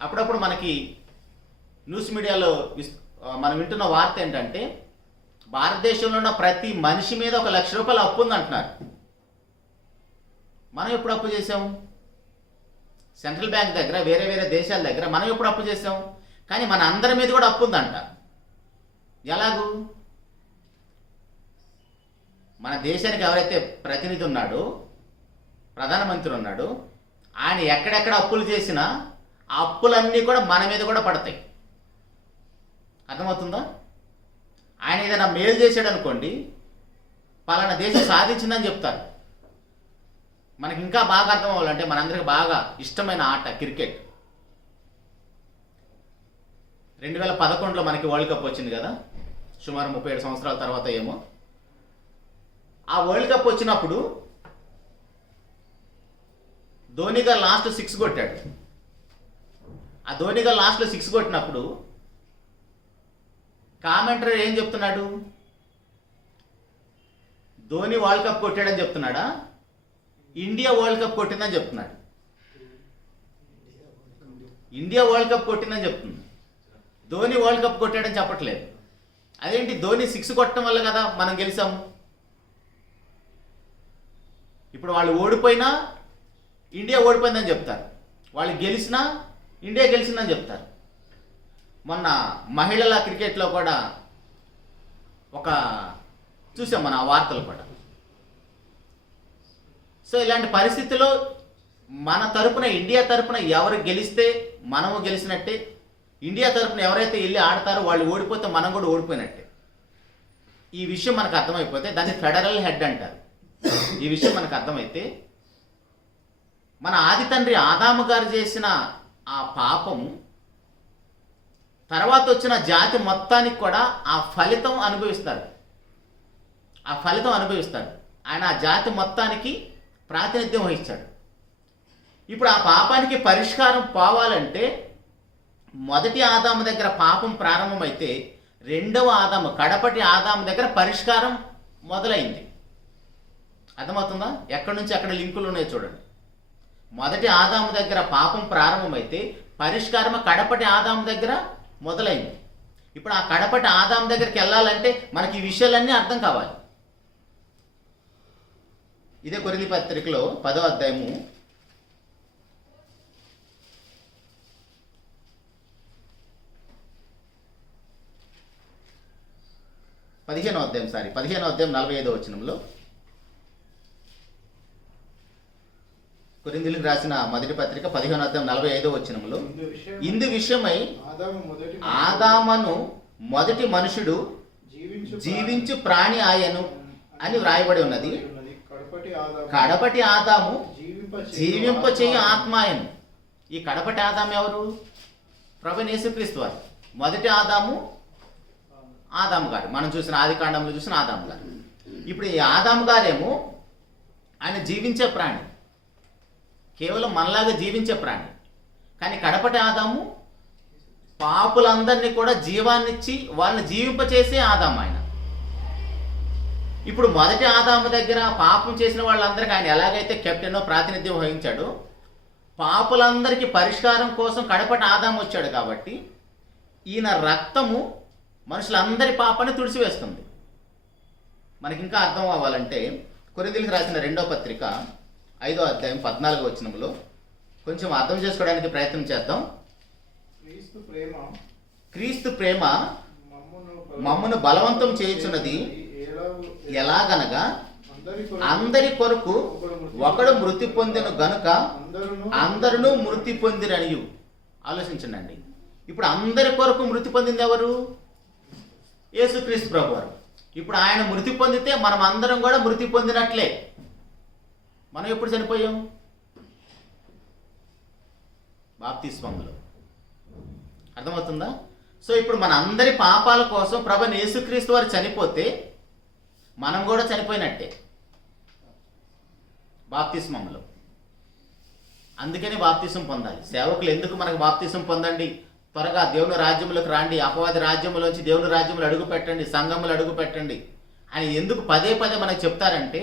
అప్పుడప్పుడు మనకి న్యూస్ మీడియాలో మనం వింటున్న వార్త ఏంటంటే, భారతదేశంలో ఉన్న ప్రతి మనిషి మీద 1 లక్ష రూపాయలు అప్పు ఉంది అంటున్నారు. మనం ఎప్పుడు అప్పు చేసాం? సెంట్రల్ బ్యాంక్ దగ్గర, వేరే వేరే దేశాల దగ్గర మనం ఎప్పుడు అప్పు చేసాం? కానీ మన అందరి మీద కూడా అప్పు ఉందంట. ఎలాగూ? మన దేశానికి ఎవరైతే ప్రతినిధి ఉన్నాడో, ప్రధానమంత్రి ఉన్నాడో, ఆయన ఎక్కడెక్కడ అప్పులు చేసినా ఆ అప్పులన్నీ కూడా మన మీద కూడా పడతాయి. అర్థమవుతుందా? ఆయన ఏదైనా మేలు చేశాడు అనుకోండి, పలానా దేశం సాధించిందని చెప్తారు. మనకి ఇంకా బాగా అర్థం అవ్వాలంటే, మనందరికి బాగా ఇష్టమైన ఆట క్రికెట్. 2011లో మనకి వరల్డ్ కప్ వచ్చింది కదా, సుమారు 37 సంవత్సరాల తర్వాత ఏమో. ఆ వరల్డ్ కప్ వచ్చినప్పుడు ధోని గారు లాస్ట్ 6 కొట్టాడు. ఆ ధోని గారు లాస్ట్లో 6 కొట్టినప్పుడు కామెంటరీ ఏం చెప్తున్నాడు? ధోని వరల్డ్ కప్ కొట్టాడని చెప్తున్నాడా, ఇండియా వరల్డ్ కప్ కొట్టిందని చెప్తున్నాడు? ఇండియా వరల్డ్ కప్ కొట్టిందని చెప్తుంది, ధోని వరల్డ్ కప్ కొట్టాడని చెప్పట్లేదు. అదేంటి? ధోని 6 కొట్టడం వల్ల కదా మనం గెలిచాము. ఇప్పుడు వాళ్ళు ఓడిపోయినా ఇండియా ఓడిపోయిందని చెప్తారు, వాళ్ళు గెలిచినా ఇండియా గెలిచిందని చెప్తారు. మొన్న మహిళల క్రికెట్లో కూడా ఒక చూసాం మన ఆ వార్తలు కూడా. సో ఇలాంటి పరిస్థితుల్లో మన తరపున, ఇండియా తరపున ఎవరు గెలిస్తే మనము గెలిచినట్టే, ఇండియా తరపున ఎవరైతే వెళ్ళి ఆడతారో వాళ్ళు ఓడిపోతే మనం కూడా ఓడిపోయినట్టే. ఈ విషయం మనకు అర్థమైపోతే దాన్ని ఫెడరల్ హెడ్ అంటారు. ఈ విషయం మనకు అర్థమైతే, మన ఆది తండ్రి ఆదాము గారు చేసిన ఆ పాపము తర్వాత వచ్చిన జాతి మొత్తానికి కూడా ఆ ఫలితం అనుభవిస్తారు. ఆ ఫలితం అనుభవిస్తాడు. ఆయన ఆ జాతి మొత్తానికి ప్రాతినిధ్యం వహించాడు. ఇప్పుడు ఆ పాపానికి పరిష్కారం పోవాలంటే, మొదటి ఆదాము దగ్గర పాపం ప్రారంభమైతే రెండవ ఆదాము, కడపటి ఆదాము దగ్గర పరిష్కారం మొదలైంది. అర్థమవుతుందా? ఎక్కడి నుంచి ఎక్కడ లింకులు ఉన్నాయో చూడండి. మొదటి ఆదాము దగ్గర పాపం ప్రారంభమైతే పరిష్కారం కడపటి ఆదాము దగ్గర మొదలైంది. ఇప్పుడు ఆ కడపటి ఆదాము దగ్గరికి వెళ్ళాలంటే మనకి ఈ విషయాలన్నీ అర్థం కావాలి. ఇదే కొరింథీ పత్రికలో 10వ అధ్యాయము 15వ అధ్యాయం 45వ వచనంలో, కొరింథీయులకు రాసిన మొదటి పత్రిక 15వ అధ్యాయం 45వ వచనంలో, ఇందు విషయమై ఆదామును మొదటి మనుషుడు జీవించు ప్రాణి ఆయను అని వ్రాయబడి ఉన్నది. కడపటి ఆదాము జీవింప చేయు ఆత్మాయను. ఈ కడపటి ఆదాము ఎవరు? ప్రభువైన యేసుక్రీస్తు వారు. మొదటి ఆదాము ఆదాము గారు, మనం చూసిన ఆది కాండంలో చూసిన ఆదాము గారు. ఇప్పుడు ఈ ఆదాము గారేమో ఆయన జీవించే ప్రాణి, కేవలం మనలాగా జీవించే ప్రాణి. కానీ కడపటి ఆదాము పాపులందరినీ కూడా జీవాన్నిచ్చి వాళ్ళని జీవింపచేసే ఆదాము ఆయన. ఇప్పుడు మొదటి ఆదాము దగ్గర పాపం చేసిన వాళ్ళందరికీ ఆయన ఎలాగైతే కెప్టెనో ప్రాతినిధ్యం వహించాడో, పాపులందరికీ పరిష్కారం కోసం కడపటి ఆదాము వచ్చాడు కాబట్టి ఈయన రక్తము మనుషులందరి పాపాన్ని తుడిచివేస్తుంది. మనకి ఇంకా అర్థం అవ్వాలంటే కొరింథీయులకు రాసిన 2వ పత్రిక 5వ అధ్యాయం 14వ వచనంలో కొంచెం అర్థం చేసుకోవడానికి ప్రయత్నం చేద్దాం. క్రీస్తు ప్రేమ మమ్మను బలవంతం చేయుచున్నది ఎలాగనగా, అందరి కొరకు ఒకడు మృతి పొందిన గనుక అందరూ మృతి పొందిరనియు. ఆలోచించండి. ఇప్పుడు అందరి కొరకు మృతి పొందింది ఎవరు? యేసుక్రీస్తు ప్రభువారు. ఇప్పుడు ఆయన మృతి పొందితే మనం అందరం కూడా మృతి పొందినట్లే. మనం ఎప్పుడు చనిపోయాం? బాప్తిస్మములో. అర్థమవుతుందా? సో ఇప్పుడు మన అందరి పాపాల కోసం ప్రభువైన యేసుక్రీస్తు వారు చనిపోతే మనం కూడా చనిపోయినట్టే బాప్తిస్మములో. అందుకని బాప్తిసం పొందాలి. సేవకులు ఎందుకు మనకు బాప్తిసం పొందండి, త్వరగా దేవుని రాజ్యంలోకి రాండి, అపవాది రాజ్యంలోంచి దేవుని రాజ్యంలో అడుగు పెట్టండి, సంఘములు అడుగు పెట్టండి అని ఎందుకు పదే పదే మనకు చెప్తారంటే,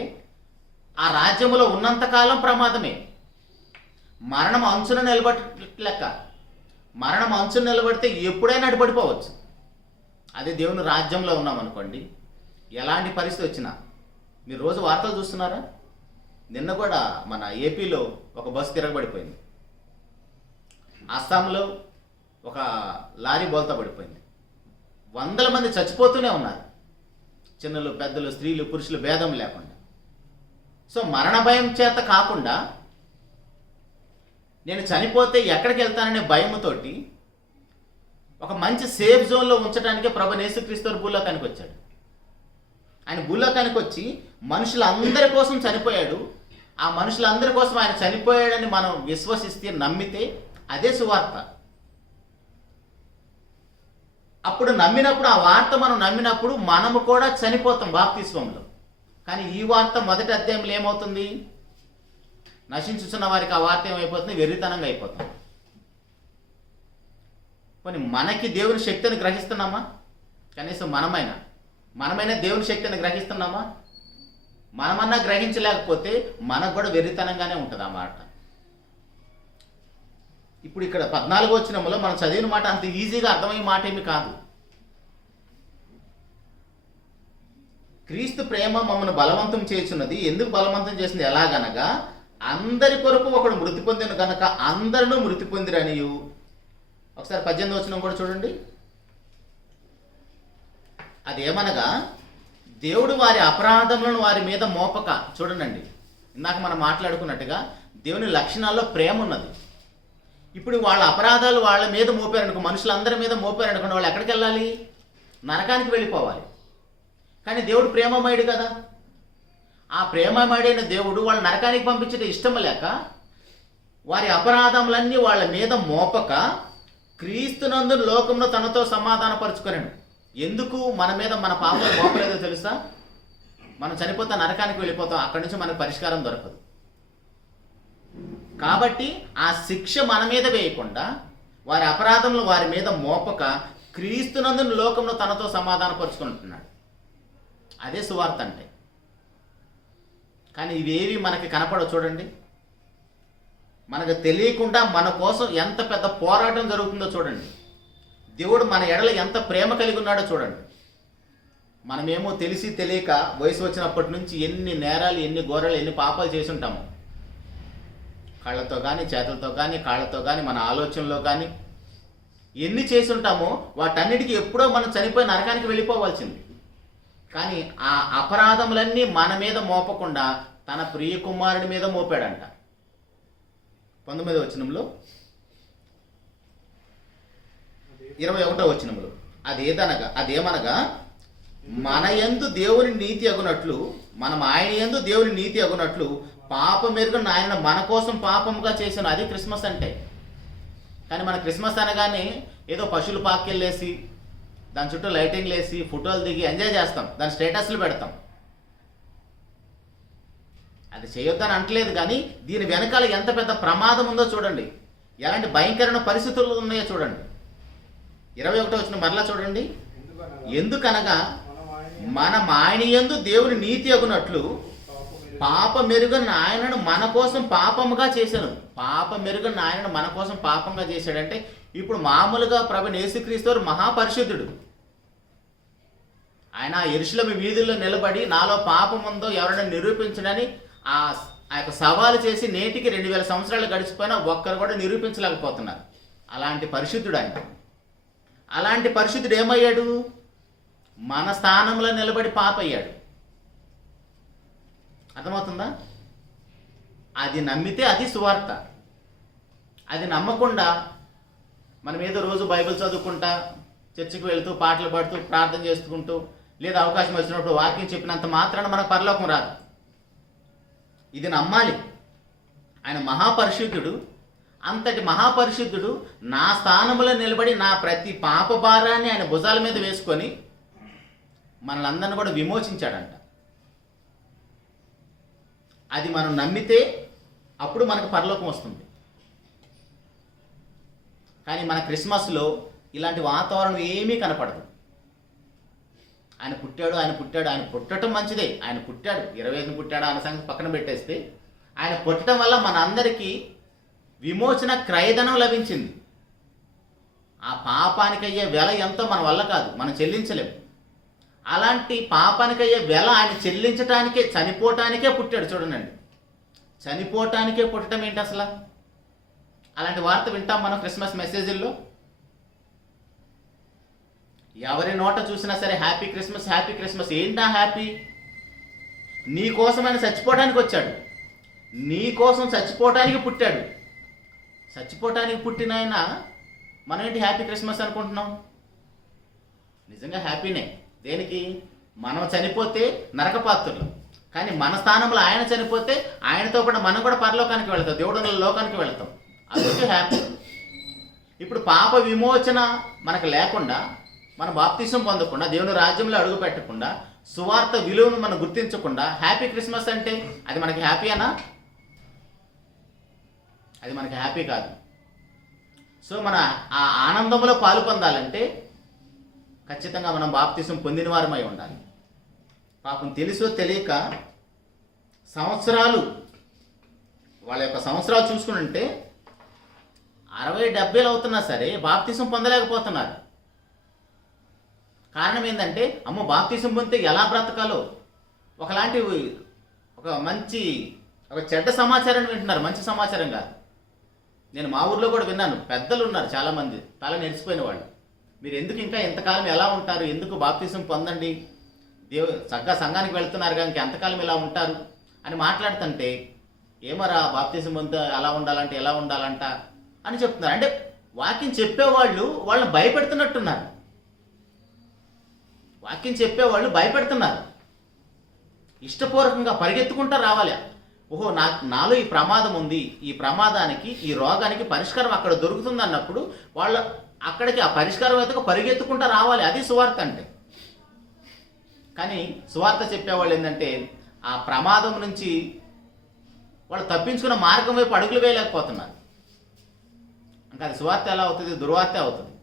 ఆ రాజ్యంలో ఉన్నంతకాలం ప్రమాదమే. మరణం అంచున నిలబడలేక, మరణం అంచున నిలబడితే ఎప్పుడైనా అడ్డుపడిపోవచ్చు. అదే దేవుని రాజ్యంలో ఉన్నాం అనుకోండి, ఎలాంటి పరిస్థితి వచ్చినా. మీరు రోజు వార్తలు చూస్తున్నారా? నిన్న కూడా మన ఏపీలో ఒక బస్సు తిరగబడిపోయింది. అస్సాంలో ఒక లారీ బోల్తా పడిపోయింది. వందల మంది చచ్చిపోతూనే ఉన్నారు, చిన్నలు పెద్దలు స్త్రీలు పురుషులు భేదం లేకుండా. సో మరణ భయం చేత కాకుండా నేను చనిపోతే ఎక్కడికి వెళ్తాననే భయముతోటి ఒక మంచి సేఫ్ జోన్లో ఉంచడానికే ప్రభువైన యేసుక్రీస్తు భూలోకానికి వచ్చాడు. ఆయన భూలోకానికి వచ్చి మనుషులందరి కోసం చనిపోయాడు. ఆ మనుషులందరి కోసం ఆయన చనిపోయాడని మనం విశ్వసిస్తే, నమ్మితే అదే సువార్త. అప్పుడు నమ్మినప్పుడు, ఆ వార్త మనం నమ్మినప్పుడు మనము కూడా చనిపోతాం బాప్తిస్మంలో. కానీ ఈ వార్త మొదటి అధ్యాయంలో ఏమవుతుంది? నశించుచున్న వారికి ఆ వార్త ఏమైపోతుంది? వెర్రితనంగా అయిపోతాం. కానీ మనకి దేవుని శక్తిని గ్రహిస్తున్నామా? కనీసం మనమైనా దేవుని శక్తిని గ్రహిస్తున్నామా? మనమన్నా గ్రహించలేకపోతే మనకు కూడా వెర్రితనంగానే ఉంటుంది ఆ మాట. ఇప్పుడు ఇక్కడ 14వ వచనంలో మనం చదివిన మాట అంత ఈజీగా అర్థమయ్యే మాట ఏమి కాదు. క్రీస్తు ప్రేమ మమ్మల్ని బలవంతం చేస్తున్నది. ఎందుకు బలవంతం చేసింది? ఎలాగనగా, అందరి కొరకు ఒకడు మృతి పొందిన కనుక అందరూ మృతి పొందిరనియు. ఒకసారి 18వ వచనం కూడా చూడండి. అదేమనగా, దేవుడు వారి అపరాధములను వారి మీద మోపక. చూడండి, ఇందాక మనం మాట్లాడుకున్నట్టుగా దేవుని లక్షణాల్లో ప్రేమ ఉన్నది. ఇప్పుడు వాళ్ళ అపరాధాలు వాళ్ళ మీద మోపారనుకో, మనుషులందరి మీద మోపారనుకోండి, వాళ్ళు ఎక్కడికి వెళ్ళాలి? నరకానికి వెళ్ళిపోవాలి. కానీ దేవుడు ప్రేమమయుడు కదా. ఆ ప్రేమమయుడైన దేవుడు వాళ్ళ నరకానికి పంపించడం ఇష్టం లేక వారి అపరాధములన్నీ వాళ్ళ మీద మోపక క్రీస్తునందు లోకంలో తనతో సమాధానపరుచుకున్నాడు. ఎందుకు మన మీద మన పాపం మోపలేదో తెలుసా? మనం చనిపోతే నరకానికి వెళ్ళిపోతాం, అక్కడి నుంచి మనకు పరిష్కారం దొరకదు. కాబట్టి ఆ శిక్ష మన మీద వేయకుండా వారి అపరాధములు వారి మీద మోపక క్రీస్తునందు లోకంలో తనతో సమాధానపరుచుకుంటున్నాడు. అదే సువార్త అంటే. కానీ ఇవేవి మనకి కనపడవు. చూడండి, మనకు తెలియకుండా మన కోసం ఎంత పెద్ద పోరాటం జరుగుతుందో చూడండి. దేవుడు మన ఎడల ఎంత ప్రేమ కలిగి ఉన్నాడో చూడండి. మనమేమో తెలిసి తెలియక వయసు వచ్చినప్పటి నుంచి ఎన్ని నేరాలు, ఎన్ని ఘోరాలు, ఎన్ని పాపాలు చేసి ఉంటాము. కళ్ళతో కానీ, చేతులతో కానీ, కాళ్ళతో కానీ, మన ఆలోచనలో కానీ ఎన్ని చేసి ఉంటామో వాటన్నిటికీ ఎప్పుడో మనం చనిపోయి నరకానికి వెళ్ళిపోవాల్సింది. కానీ ఆ అపరాధములన్నీ మన మీద మోపకుండా తన ప్రియ కుమారుడి మీద మోపాడంట. 19వ వచనంలో, 21వ వచనంలో అదేమనగా, మన యందు దేవుని నీతి అగునట్లు, మనం ఆయన యందు దేవుని నీతి అగునట్లు పాపమెరుగని ఆయన మన కోసం పాపముగా చేసిన. అది క్రిస్మస్ అంటే. కానీ మన క్రిస్మస్ అనగానే ఏదో పశువులు పాకెళ్ళేసి దాని చుట్టూ లైటింగ్లు వేసి ఫోటోలు దిగి ఎంజాయ్ చేస్తాం, దాని స్టేటస్లు పెడతాం. అది చేయొద్దని అంటలేదు, కానీ దీని వెనకాల ఎంత పెద్ద ప్రమాదం ఉందో చూడండి. ఎలాంటి భయంకరమైన పరిస్థితులు ఉన్నాయో చూడండి. 21వ వచనం మరలా చూడండి. ఎందుకనగా మనం ఆయన యందు దేవుని నీతి అగునట్లు పాప మెరుగని ఆయనను మన కోసం పాపముగా చేశాను. పాప మెరుగని ఆయనను మన కోసం పాపంగా చేశాడంటే ఇప్పుడు మామూలుగా ప్రభువైన యేసుక్రీస్తు వారు మహాపరిశుద్ధుడు. ఆయన యెరూషలేము వీధుల్లో నిలబడి నాలో పాపం ఉందో ఎవరైనా నిరూపించడని ఆ యొక్క సవాలు చేసి నేటికి 2000 సంవత్సరాలు గడిచిపోయినా ఒక్కరు కూడా నిరూపించలేకపోతున్నారు. అలాంటి పరిశుద్ధుడు ఆయన. అలాంటి పరిశుద్ధుడు ఏమయ్యాడు? మన స్థానంలో నిలబడి పాప అయ్యాడు. అర్థమవుతుందా? అది నమ్మితే అది సువార్త. అది నమ్మకుండా మనం ఏదో రోజు బైబిల్ చదువుకుంటా, చర్చికి వెళ్తూ, పాటలు పాడుతూ, ప్రార్థన చేసుకుంటూ, లేదా అవకాశం వచ్చినప్పుడు వాక్యం చెప్పినంత మాత్రాన మనకు పరలోకం రాదు. ఇది నమ్మాలి. ఆయన మహాపరిశుద్ధుడు. అంతటి మహాపరిశుద్ధుడు నా స్థానంలో నిలబడి నా ప్రతి పాప భారాన్ని ఆయన భుజాల మీద వేసుకొని మనలందరినీ కూడా విమోచించాడంట. అది మనం నమ్మితే అప్పుడు మనకు పరలోకం వస్తుంది. కానీ మన క్రిస్మస్లో ఇలాంటి వాతావరణం ఏమీ కనపడదు. ఆయన పుట్టాడు, ఆయన పుట్టాడు, ఆయన పుట్టడం మంచిదే. ఆయన పుట్టాడు, 25 పుట్టాడు అన్న సంగతి పక్కన పెట్టేస్తే ఆయన పుట్టడం వల్ల మనందరికీ విమోచన క్రయధనం లభించింది. ఆ పాపానికి అయ్యే వెల ఎంతో మన వల్ల కాదు, మనం చెల్లించలేము. అలాంటి పాపానికి అయ్యే వెల ఆయన చెల్లించడానికే, చనిపోవటానికే పుట్టాడు. చూడండి, చనిపోవటానికే పుట్టడం ఏంటి అసలు? అలాంటి వార్త వింటాం మనం క్రిస్మస్ మెసేజ్ల్లో. ఎవరి నోట చూసినా సరే హ్యాపీ క్రిస్మస్, హ్యాపీ క్రిస్మస్. ఏంటా హ్యాపీ? నీ కోసం ఆయన చచ్చిపోవడానికి వచ్చాడు. నీ కోసం చచ్చిపోవటానికి పుట్టాడు. చచ్చిపోవటానికి పుట్టిన ఆయన మనం ఏంటి హ్యాపీ క్రిస్మస్ అనుకుంటున్నాం? నిజంగా హ్యాపీనే. దేనికి? మనం చనిపోతే నరకపాత్రులు, కానీ మన స్థానంలో ఆయన చనిపోతే ఆయనతో పాటు మనం కూడా పరలోకానికి వెళ్తాం, దేవుడు లోకానికి వెళ్తాం. అదొక హ్యాపీ. ఇప్పుడు పాప విమోచన మనకు లేకుండా, మన బాప్తిసం పొందకుండా, దేవుని రాజ్యంలో అడుగు పెట్టకుండా, సువార్త విలువను మనం గుర్తించకుండా హ్యాపీ క్రిస్మస్ అంటే అది మనకి హ్యాపీ అనా? అది మనకి హ్యాపీ కాదు. సో మన ఆ ఆనందంలో పాలు పొందాలంటే ఖచ్చితంగా మనం బాప్తిసం పొందిన వారమై ఉండాలి. పాపం తెలుసో తెలియక సంవత్సరాలు, వాళ్ళ యొక్క సంవత్సరాలు చూసుకుంటే 60-70 అవుతున్నా సరే బాప్తిసం పొందలేకపోతున్నారు. కారణం ఏంటంటే, అమ్మో బాప్తిసం పొందితే ఎలా బ్రతకాలో ఒకలాంటి ఒక చెడ్డ సమాచారాన్ని వింటున్నారు, మంచి సమాచారం కాదు. నేను మా ఊర్లో కూడా విన్నాను. పెద్దలు ఉన్నారు చాలామంది, తల నెరిసిపోయిన వాళ్ళు. మీరు ఎందుకు ఇంకా ఎంతకాలం ఎలా ఉంటారు, ఎందుకు బాప్తిసం పొందండి, చక్కగా సంఘానికి వెళ్తున్నారు కానీ ఎంతకాలం ఇలా ఉంటారు అని మాట్లాడుతుంటే, ఏమరా బాప్తిసం పొందితే అలా ఉండాలంటే ఎలా ఉండాలంట అని చెప్తున్నారు. అంటే వాక్యం చెప్పేవాళ్ళు వాళ్ళని భయపెడుతున్నట్టున్నారు. వాక్యం చెప్పేవాళ్ళు భయపెడుతున్నారు. ఇష్టపూర్వకంగా పరిగెత్తుకుంటూ రావాలి. ఓహో, నాలో ఈ ప్రమాదం ఉంది, ఈ ప్రమాదానికి, ఈ రోగానికి పరిష్కారం అక్కడ దొరుకుతుంది అన్నప్పుడు వాళ్ళు అక్కడికి ఆ పరిష్కారం అయితే పరిగెత్తుకుంటూ రావాలి. అది సువార్త అంటే. కానీ సువార్త చెప్పేవాళ్ళు ఏంటంటే ఆ ప్రమాదం నుంచి వాళ్ళు తప్పించుకున్న మార్గం వైపు అడుగులు వేయలేకపోతున్నారు. ఇంకా అది సువార్త ఎలా అవుతుంది? దుర్వార్త అవుతుంది.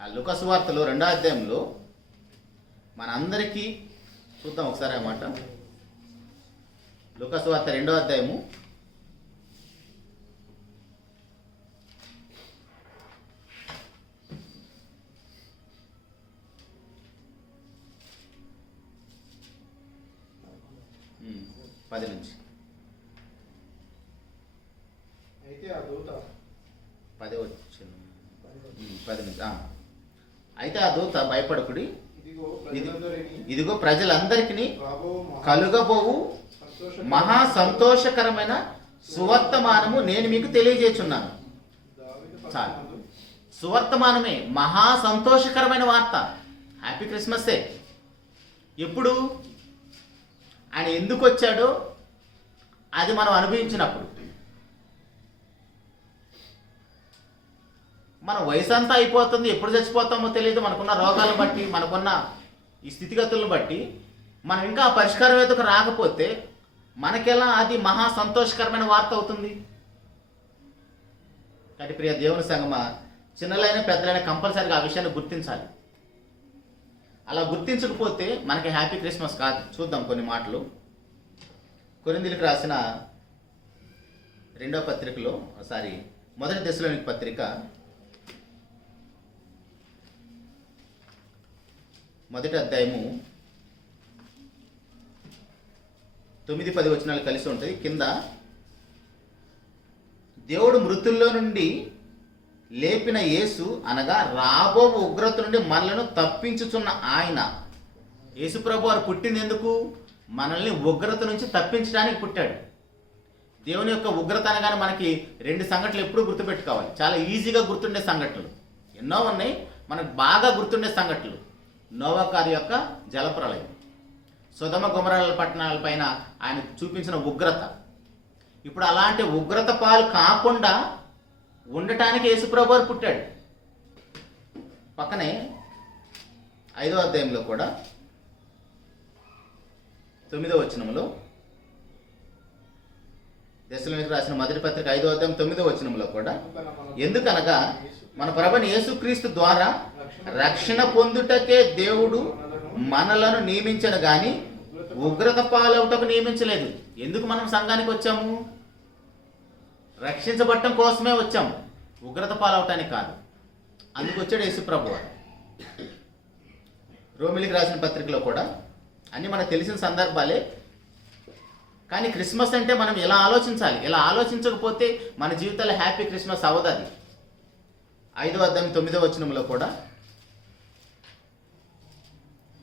ఆ లూకా సువార్తలో 2వ అధ్యాయంలో మనందరికీ చూద్దాం ఒకసారి అన్నమాట. లూకా సువార్త 2వ అధ్యాయము 10 నుంచి. అయితే ఆ దూత 10 వచ్చింది. 10 నుంచి. అయితే ఆ దూత భయపడకుడి, ఇదిగో ప్రజలందరికీ కలుగబోవు మహా సంతోషకరమైన సువర్తమానము నేను మీకు తెలియజేస్తున్నాను. చాలు, సువర్తమానమే, మహా సంతోషకరమైన వార్త. హ్యాపీ క్రిస్మస్సే. ఎప్పుడు? ఆయన ఎందుకు వచ్చాడో అది మనం అనుభవించినప్పుడు. మన వయసు అంతా అయిపోతుంది, ఎప్పుడు చచ్చిపోతామో తెలియదు. మనకున్న రోగాలను బట్టి, మనకున్న ఈ స్థితిగతులను బట్టి మనం ఇంకా పరిష్కారం ఏదో రాకపోతే మనకెలా అది మహా సంతోషకరమైన వార్త అవుతుంది? కాబట్టి ప్రియ దేవుని సంగమా, చిన్నలైన పెద్దలైన కంపల్సరీగా ఆ విషయాన్ని గుర్తించాలి. అలా గుర్తించకపోతే మనకి హ్యాపీ క్రిస్మస్ కాదు. చూద్దాం కొన్ని మాటలు. కొరింథీయులకు రాసిన మొదటి దశలోనిక పత్రిక 1వ అధ్యాయము 9-10 వచనాలు కలిసి ఉంటుంది. కింద దేవుడు మృతుల్లో నుండి లేపిన యేసు అనగా రాబో ఉగ్రత నుండి మనలను తప్పించుచున్న ఆయన. యేసు ప్రభు వారు పుట్టింది ఎందుకు? మనల్ని ఉగ్రత నుంచి తప్పించడానికి పుట్టాడు. దేవుని యొక్క ఉగ్రత అనగానే మనకి 2 సంఘటనలు ఎప్పుడూ గుర్తుపెట్టుకోవాలి. చాలా ఈజీగా గుర్తుండే సంఘటనలు ఎన్నో ఉన్నాయి. మనకు బాగా గుర్తుండే సంఘటనలు నోవా గారి యొక్క జలప్రళయం, సొదొమ గొమొర్రా పట్టణాల పైన ఆయన చూపించిన ఉగ్రత. ఇప్పుడు అలాంటి ఉగ్రత పాలు కాకుండా ఉండటానికి యేసుప్రభు వారు పుట్టాడు. పక్కనే 5వ అధ్యాయంలో కూడా 9వ వచనంలో, దశలోనికి రాసిన మొదటి పత్రిక 5వ అధ్యాయం 9వ వచనంలో కూడా, ఎందుకనగా మన ప్రభువైన యేసుక్రీస్తు ద్వారా రక్షణ పొందుటకే దేవుడు మనలను నియమించను గాని ఉగ్రత పాలవుటకు నియమించలేదు. ఎందుకు మనం సంఘానికి వచ్చాము? రక్షించబడటం కోసమే వచ్చాము, ఉగ్రత పాలవటానికి కాదు. అందుకు వచ్చాడు యేసు ప్రభు వారు. రోమిలికి రాసిన పత్రికలో కూడా అన్నీ మనకు తెలిసిన సందర్భాలే. కానీ క్రిస్మస్ అంటే మనం ఎలా ఆలోచించాలి. ఇలా ఆలోచించకపోతే మన జీవితాల్లో హ్యాపీ క్రిస్మస్ అవ్వదు. అది 5వ అధ్యాయం 9వ వచనంలో కూడా,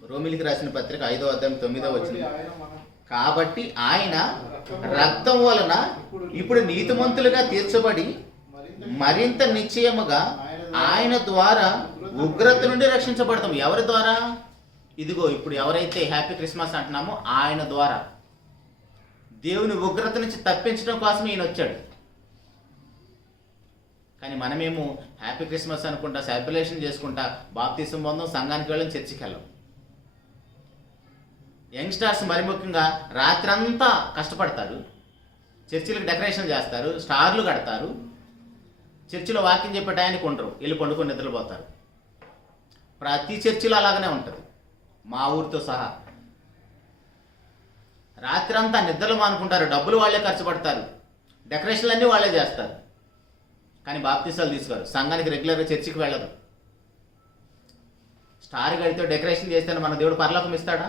రోమిలికి రాసిన పత్రిక 5వ అధ్యాయం 9వ వచనం, కాబట్టి ఆయన రక్తం వలన ఇప్పుడు నీతిమంతులుగా తీర్చబడి మరింత నిశ్చయముగా ఆయన ద్వారా ఉగ్రత నుండి రక్షించబడతాం. ఎవరి ద్వారా? ఇదిగో ఇప్పుడు ఎవరైతే హ్యాపీ క్రిస్మస్ అంటున్నామో ఆయన ద్వారా. దేవుని ఉగ్రత నుంచి తప్పించడం కోసం ఈయన వచ్చాడు. కానీ మనమేమో హ్యాపీ క్రిస్మస్ అనుకుంటా, సెలబ్రేషన్ చేసుకుంటా, బాప్తిసం పొందాం, సంఘానికి వెళ్ళం, చర్చికి వెళ్ళం. యంగ్స్టర్స్ మరి ముఖ్యంగా రాత్రంతా కష్టపడతారు, చర్చిలకు డెకరేషన్ చేస్తారు, స్టార్లు కడతారు, చర్చిలో వాక్యం చెప్పే టయానికి ఉండరు, వెళ్ళి పండుకొని నిద్రపోతారు. ప్రతి చర్చిలో అలాగనే ఉంటుంది, మా ఊరితో సహా. రాత్రి అంతా నిద్రలు మానుకుంటారు, డబ్బులు వాళ్ళే ఖర్చు పడతారు, డెకరేషన్లు అన్నీ వాళ్ళే చేస్తారు. కానీ బాప్తిసాలు తీసుకోరు, సంఘానికి రెగ్యులర్గా చర్చికి వెళ్ళరు. స్టార్ గడితో డెకరేషన్ చేస్తే మన దేవుడు పరలోకం ఇస్తాడా?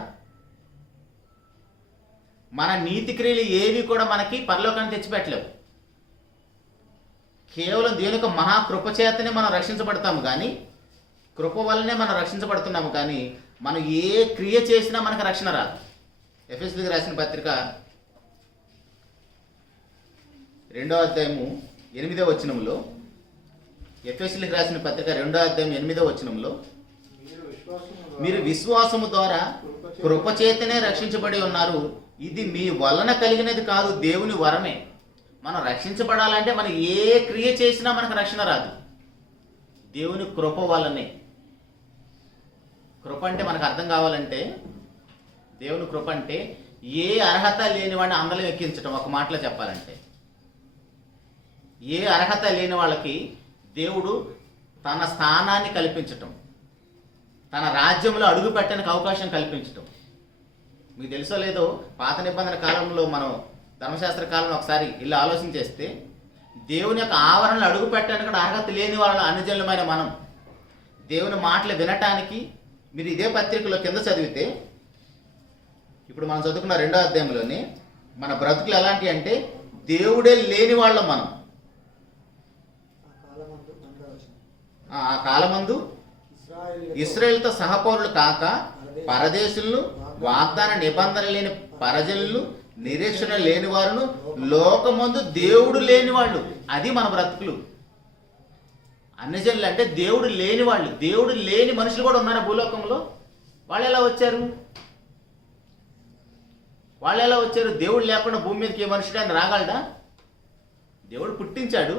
మన నీతి క్రియలు ఏవి కూడా మనకి పరలోకాన్ని తెచ్చిపెట్టలేవు. కేవలం దేవుని యొక్క మహాకృప చేతనే మనం రక్షించబడతాము, కానీ కృప వల్లనే మనం రక్షించబడుతున్నాము. కానీ మనం ఏ క్రియ చేసినా మనకు రక్షణ రాదు. ఎఫెసీయులకు రాసిన పత్రిక 2వ అధ్యాయము 8వ వచనంలో, ఎఫెసీయులకు రాసిన పత్రిక 2వ అధ్యాయం 8వ వచనంలో, మీరు విశ్వాసము ద్వారా కృపచేతనే రక్షించబడి ఉన్నారు, ఇది మీ వలన కలిగినది కాదు, దేవుని వరమే. మనం రక్షించబడాలంటే మనం ఏ క్రియ చేసినా మనకు రక్షణ రాదు, దేవుని కృప వలనే. కృప అంటే మనకు అర్థం కావాలంటే, దేవుని కృప అంటే ఏ అర్హత లేని వాడిని అందలం ఎక్కించడం. ఒక మాటలో చెప్పాలంటే, ఏ అర్హత లేని వాళ్ళకి దేవుడు తన స్థానాన్ని కల్పించటం, తన రాజ్యంలో అడుగు పెట్టడానికి అవకాశం కల్పించటం. మీకు తెలుసో లేదో, పాత నిబంధన కాలంలో మనం ధర్మశాస్త్ర కాలంలో ఒకసారి ఇలా ఆలోచన చేస్తే, దేవుని యొక్క ఆవరణలో అడుగు పెట్టడానికి కూడా అర్హత లేని వాళ్ళ అనుజనులమైన మనం దేవుని మాటలు వినటానికి, మీరు ఇదే పత్రికలో కింద చదివితే, ఇప్పుడు మనం చదువుకున్న 2వ అధ్యాయంలోనే మన బ్రతుకులు ఎలాంటి అంటే, దేవుడే లేని వాళ్ళం మనం. ఆ కాలమందు ఇశ్రాయేలుతో సహపౌరులు కాక పరదేశులను, వాగ్దాన నిబంధన లేని పరజనులు, నిరీక్షణ లేని వారును, లోకమందు దేవుడు లేని వాళ్ళు. అది మన బ్రతుకులు. అన్యజనులు అంటే దేవుడు లేని వాళ్ళు. దేవుడు లేని మనుషులు కూడా ఉన్నారు భూలోకంలో. వాళ్ళు ఎలా వచ్చారు? దేవుడు లేకుండా భూమి మీదకి ఏ మనుషుడు ఆయన రాగలడా? దేవుడు పుట్టించాడు,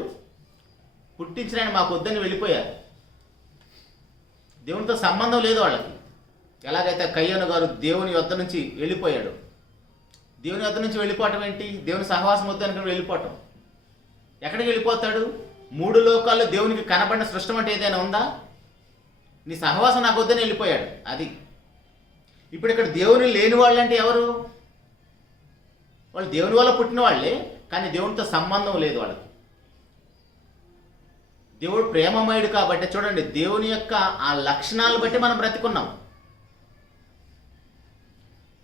పుట్టించిన ఆయన మాకు వద్దని వెళ్ళిపోయారు. దేవునితో సంబంధం లేదు వాళ్ళకి. ఎలాగైతే కయ్యను గారు దేవుని యొద్ద నుంచి వెళ్ళిపోయాడు. దేవుని యొద్ద నుంచి వెళ్ళిపోవటం ఏంటి? దేవుని సహవాసం వద్దని వెళ్ళిపోవటం. ఎక్కడికి వెళ్ళిపోతాడు? మూడు లోకాల్లో దేవునికి కనబడిన సృష్టం అంటే ఏదైనా ఉందా? నీ సహవాసం నాకు వద్దని వెళ్ళిపోయాడు. అది ఇప్పుడు ఇక్కడ దేవుని లేని వాళ్ళు అంటే ఎవరు? వాళ్ళు దేవుని వల్ల పుట్టిన వాళ్ళే, కానీ దేవునితో సంబంధం లేదు వాళ్ళకి. దేవుడు ప్రేమమయుడు కాబట్టి చూడండి, దేవుని యొక్క ఆ లక్షణాలను బట్టి మనం బ్రతికున్నాం.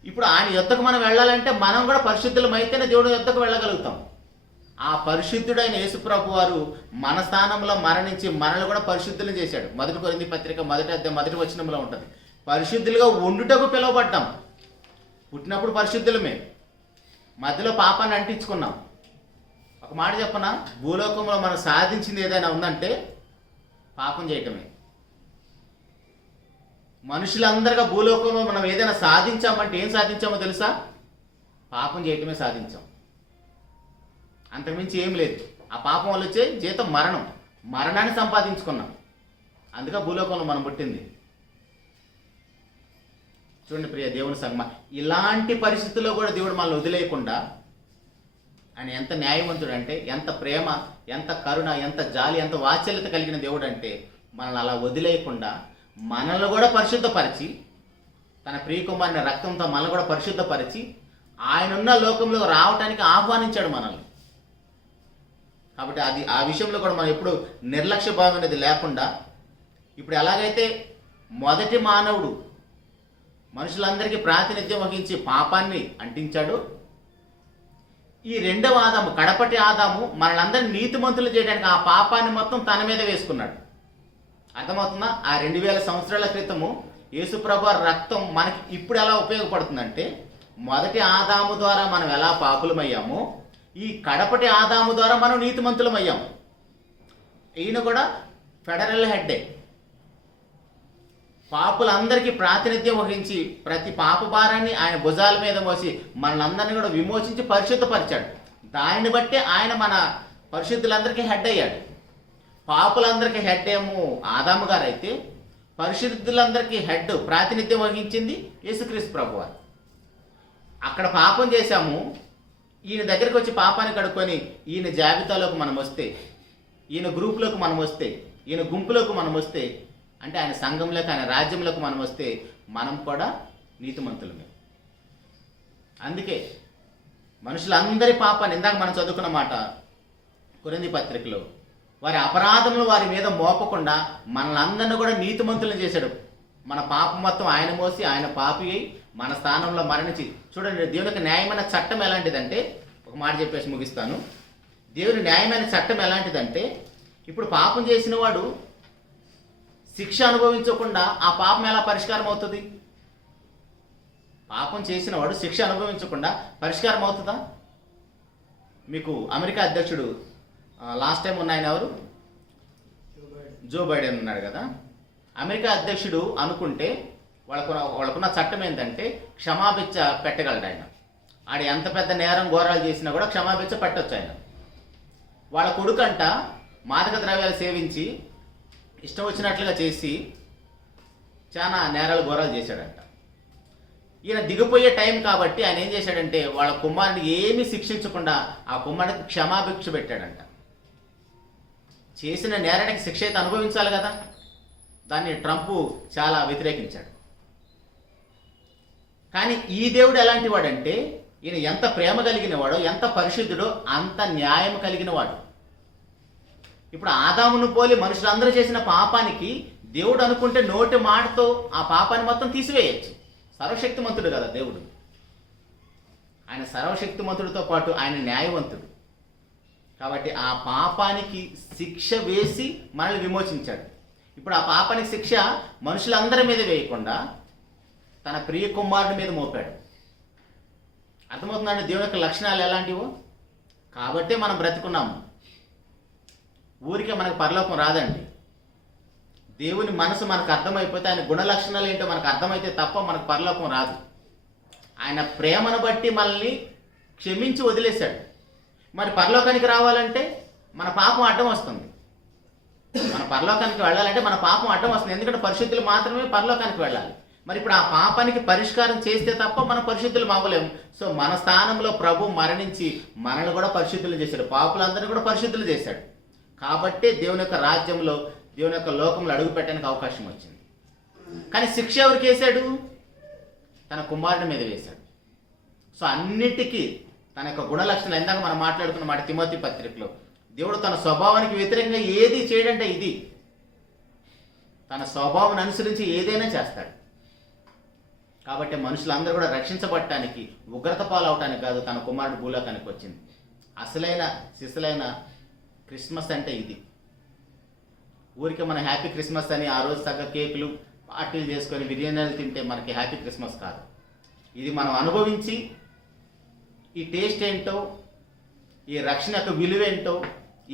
ఇప్పుడు ఆయన యొద్దకు మనం వెళ్ళాలంటే మనం కూడా పరిశుద్ధులమైతేనే దేవుడి యొద్దకు వెళ్ళగలుగుతాం. ఆ పరిశుద్ధుడైన యేసుప్రభు వారు మన స్థానంలో మరణించి మనల్ని కూడా పరిశుద్ధులు చేశాడు. 1 కొరింథీ పత్రిక 1వ అధ్యాయం 1వ వచనంలో ఉంటుంది. పరిశుద్ధులుగా ఉండుటకు పిలువబడ్డాం. పుట్టినప్పుడు పరిశుద్ధులమే, మధ్యలో పాపాన్ని అంటించుకున్నాం. ఒక మాట చెప్పనా, భూలోకంలో మనం సాధించింది ఏదైనా ఉందంటే పాపం చేయటమే. మనుషులందరిగా భూలోకంలో మనం ఏదైనా సాధించామంటే ఏం సాధించామో తెలుసా? పాపం చేయటమే సాధించాం, అంతకుమించి ఏం లేదు. ఆ పాపం వల్ల వచ్చే జీతం మరణం, మరణాన్ని సంపాదించుకున్నాం. అందుకే భూలోకంలో మనం పుట్టింది. చూడండి ప్రియ దేవుని సంగమా, ఇలాంటి పరిస్థితుల్లో కూడా దేవుడు మనల్ని వదిలేయకుండా, ఆయన ఎంత న్యాయవంతుడు అంటే, ఎంత ప్రేమ, ఎంత కరుణ, ఎంత జాలి, ఎంత వాత్సల్యత కలిగిన దేవుడు అంటే, మనల్ని అలా వదిలేయకుండా మనల్ని కూడా పరిశుద్ధపరిచి, తన ప్రియకుమారుని రక్తంతో మనల్ని కూడా పరిశుద్ధపరిచి ఆయనున్న లోకంలో రావటానికి ఆహ్వానించాడు మనల్ని. కాబట్టి అది ఆ విషయంలో కూడా మనం ఎప్పుడు నిర్లక్ష్య భావం అనేది లేకుండా, ఇప్పుడు ఎలాగైతే మొదటి మానవుడు మనుషులందరికీ ప్రాతినిధ్యం వహించి పాపాన్ని అంటించాడు, ఈ రెండవ ఆదాము, కడపటి ఆదాము మనలందరినీ నీతిమంతులు చేయడానికి ఆ పాపాన్ని మొత్తం తన మీద వేసుకున్నాడు. అర్థమవుతుందా? ఆ 2000 సంవత్సరాల క్రితము యేసుప్రభు రక్తం మనకి ఇప్పుడు ఎలా ఉపయోగపడుతుందంటే, మొదటి ఆదాము ద్వారా మనం ఎలా పాపులమయ్యామో, ఈ కడపటి ఆదాము ద్వారా మనం నీతిమంతులమయ్యాము. ఈయన కూడా ఫెడరల్ హెడ్డే, పాపులందరికీ ప్రాతినిధ్యం వహించి ప్రతి పాప భారాన్ని ఆయన భుజాల మీద మోసి మనలందరినీ కూడా విమోచించి పరిశుద్ధపరిచాడు. దానిని బట్టి ఆయన మన పరిశుద్ధులందరికీ హెడ్ అయ్యాడు. పాపులందరికీ హెడ్ ఏమో ఆదాము గారు అయితే, పరిశుద్ధులందరికీ హెడ్ ప్రాతినిధ్యం వహించింది యేసుక్రీస్తు ప్రభువారు. అక్కడ పాపం చేశాము, ఈయన దగ్గరికి వచ్చి పాపాన్ని కడుక్కొని ఈయన జాబితాలోకి మనం వస్తే, ఈయన గ్రూప్లోకి మనం వస్తే, ఈయన గుంపులోకి మనం వస్తే, అంటే ఆయన సంఘంలోకి, ఆయన రాజ్యంలోకి మనం వస్తే మనం కూడా నీతిమంతులమే. అందుకే మనుషులందరి పాపాన్ని, ఇందాక మనం చదువుకున్న మాట కొరింథీ పత్రికలో, వారి అపరాధములు వారి మీద మోపకుండా మనలందరినీ కూడా నీతిమంతులను చేశాడు. మన పాపం మొత్తం ఆయన మోసి ఆయన పాపి అయి మన స్థానంలో మరణించి. చూడండి, దేవునికి న్యాయమైన చట్టం ఎలాంటిదంటే, ఒక మాట చెప్పేసి ముగిస్తాను. దేవుని న్యాయమైన చట్టం ఎలాంటిదంటే, ఇప్పుడు పాపం చేసిన వాడు శిక్ష అనుభవించకుండా ఆ పాపం ఎలా పరిష్కారం అవుతుంది? పాపం చేసిన వాడు శిక్ష అనుభవించకుండా పరిష్కారం అవుతుందా? మీకు అమెరికా అధ్యక్షుడు లాస్ట్ టైం ఉన్న ఆయన ఎవరు? జో బైడెన్ ఉన్నాడు కదా. అమెరికా అధ్యక్షుడు అనుకుంటే వాళ్ళకున్న చట్టం ఏంటంటే క్షమాభిక్ష పెట్టగలడు ఆయన. ఆడు ఎంత పెద్ద నేరం ఘోరాలు చేసినా కూడా క్షమాభిక్ష పెట్టొచ్చు ఆయన. వాళ్ళ కొడుకంట మాదక ద్రవ్యాలు సేవించి ఇష్టం వచ్చినట్లుగా చేసి చాలా నేరాలు ఘోరాలు చేశాడంట. ఈయన దిగిపోయే టైం కాబట్టి ఆయన ఏం చేశాడంటే, వాళ్ళ కుమారుని ఏమీ శిక్షించకుండా ఆ కుమారుడికి క్షమాభిక్ష పెట్టాడంట. చేసిన నేరానికి శిక్ష అయితే అనుభవించాలి కదా. దాన్ని ట్రంప్ చాలా వ్యతిరేకించాడు. కానీ ఈ దేవుడు ఎలాంటి వాడంటే, ఈయన ఎంత ప్రేమ కలిగిన వాడో, ఎంత పరిశుద్ధుడో అంత న్యాయం కలిగిన వాడు. ఇప్పుడు ఆదామును పోలి మనుషులందరూ చేసిన పాపానికి దేవుడు అనుకుంటే నోటి మాటతో ఆ పాపాన్ని మొత్తం తీసివేయచ్చు. సర్వశక్తిమంతుడు కదా దేవుడు. ఆయన సర్వశక్తిమంతుడితో పాటు ఆయన న్యాయవంతుడు. కాబట్టి ఆ పాపానికి శిక్ష వేసి మనల్ని విమోచించాడు. ఇప్పుడు ఆ పాపానికి శిక్ష మనుషులందరి మీద వేయకుండా తన ప్రియ కుమారుడి మీద మోపాడు. అర్థమవుతుందండి దేవుని యొక్క లక్షణాలు ఎలాంటివో. కాబట్టే మనం బ్రతుకున్నాము. ఊరికే మనకు పరలోకం రాదండి. దేవుని మనసు మనకు అర్థమైపోతే, ఆయన గుణ లక్షణాలు ఏంటో మనకు అర్థమైతే తప్ప మనకు పరలోకం రాదు. ఆయన ప్రేమను బట్టి మనల్ని క్షమించి వదిలేశాడు. మరి పరలోకానికి రావాలంటే మన పాపం అడ్డం వస్తుంది. మన పరలోకానికి వెళ్ళాలంటే మన పాపం అడ్డం వస్తుంది. ఎందుకంటే పరిశుద్ధులు మాత్రమే పరలోకానికి వెళ్ళాలి. మరి ఇప్పుడు ఆ పాపానికి పరిష్కారం చేస్తే తప్ప మనం పరిశుద్ధులు అవ్వలేము. సో మన స్థానంలో ప్రభు మరణించి మనల్ని కూడా పరిశుద్ధులు చేశాడు. పాపులందరినీ కూడా పరిశుద్ధులు చేశాడు. కాబట్టే దేవుని యొక్క రాజ్యంలో, దేవుని యొక్క లోకంలో అడుగు పెట్టడానికి అవకాశం వచ్చింది. కానీ శిక్ష ఎవరికి వేశాడు? తన కుమారుడి మీద వేశాడు. సో అన్నిటికీ తన యొక్క గుణలక్షణాలు, ఇందాక మనం మాట్లాడుకున్న మాట తిమోతి పత్రికలో, దేవుడు తన స్వభావానికి వ్యతిరేకంగా ఏది చేయడంటే ఇది. తన స్వభావం అనుసరించి ఏదైనా చేస్తాడు. కాబట్టి మనుషులందరూ కూడా రక్షించబడటానికి, ఉగ్రత పాలవటానికి కాదు తన కుమారుడు భూలోకానికి వచ్చింది. అసలైన సిసలైన క్రిస్మస్ అంటే ఇది. ఊరికి మన హ్యాపీ క్రిస్మస్ అని ఆ రోజు తగ్గ కేకులు పార్టీలు చేసుకొని బిర్యానీలు తింటే మనకి హ్యాపీ క్రిస్మస్ కాదు. ఇది మనం అనుభవించి ఈ టేస్ట్ ఏంటో, ఈ రక్షణ యొక్క విలువ ఏంటో,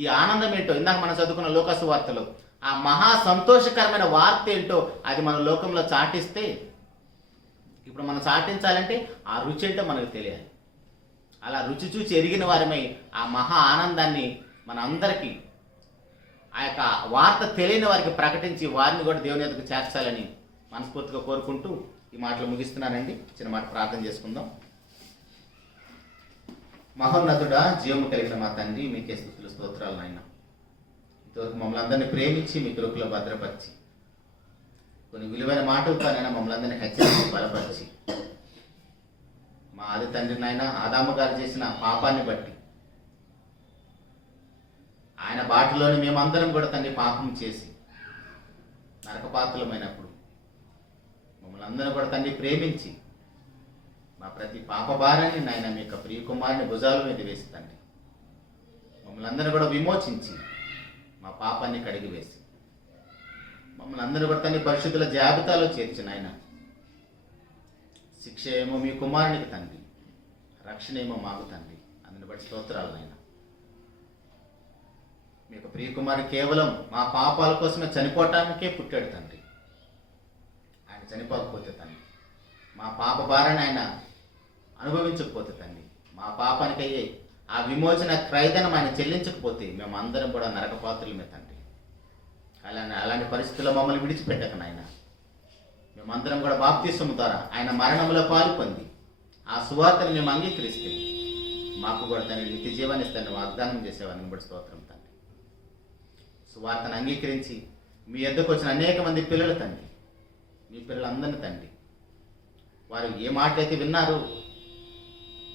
ఈ ఆనందం ఏంటో, ఇందాక మనం చదువుకున్న లోకాసు వార్తలో ఆ మహా సంతోషకరమైన వార్త ఏంటో అది మన లోకంలో చాటిస్తే, ఇప్పుడు మనం చాటించాలంటే ఆ రుచి ఏంటో మనకు తెలియాలి. అలా రుచి చూచి ఎరిగిన వారమై ఆ మహా ఆనందాన్ని మన అందరికీ, ఆ యొక్క వార్త తెలియని వారికి ప్రకటించి వారిని కూడా దేవుని ఎదుగు చేర్చాలని మనస్ఫూర్తిగా కోరుకుంటూ ఈ మాటలు ముగిస్తున్నానండి. చిన్న మాట ప్రార్థన చేసుకుందాం. మహోన్నతుడా, జీవము కలిగిన మా తండ్రి, మీకే స్తుతులు స్తోత్రాలు నాయన. ఇంతవరకు మమ్మల్ని అందరినీ ప్రేమించి మీ కృపలో భద్రపరిచి, కొన్ని విలువైన మాటలతోనైనా మమ్మల్ని అందరినీ హెచ్చరించి బలపరిచి, మా ఆది తండ్రి నాయన ఆదాము గారు చేసిన పాపాన్ని బట్టి ఆయన బాటలోని మేమందరం కూడా తండ్రి పాపం చేసి నరకపాత్రలమైనప్పుడు మమ్మల్ని అందరం కూడా తండ్రి ప్రేమించి మా ప్రతి పాప భారాన్ని నాయన మీ యొక్క ప్రియ కుమారుని భుజాల మీద వేసి తండ్రి మమ్మల్ని అందరూ కూడా విమోచించి మా పాపాన్ని కడిగి వేసి మమ్మల్ని అందరూ కూడా తండ్రి పరిశుద్ధుల జాబితాలో చేర్చిన ఆయన, శిక్ష ఏమో మీ కుమారునికి తండ్రి, రక్షణ ఏమో మాకు తండ్రి. అందుని బట్టి స్తోత్రాలు నాయన. మీ యొక్క ప్రియ కుమారుడు కేవలం మా పాపాల కోసమే చనిపోవటానికే పుట్టాడు తండ్రి. ఆయన చనిపోకపోతే తండ్రి, మా పాప భారాన్ని ఆయన అనుభవించకపోతే తండ్రి, మా పాపానికి అయ్యే ఆ విమోచన క్రయధనం ఆయన చెల్లించకపోతే మేము అందరం కూడా నరకపాత్రులమే తండ్రి. అలాంటి పరిస్థితుల్లో మమ్మల్ని విడిచిపెట్టక నాయన, మేమందరం కూడా బాప్తిస్మము ద్వారా ఆయన మరణంలో పాలు పొంది ఆ సువార్తను మేము అంగీకరిస్తే మాకు కూడా తండ్రి నిత్య జీవాన్ని ఇస్తాను వాగ్దానం చేసేవాడిని బట్టి స్తోత్రం తండ్రి. సువార్తను అంగీకరించి మీ యొద్దకు వచ్చిన అనేక మంది పిల్లలు తండ్రి, మీ పిల్లలందరినీ తండ్రి, వారు ఏ మాట అయితే విన్నారో,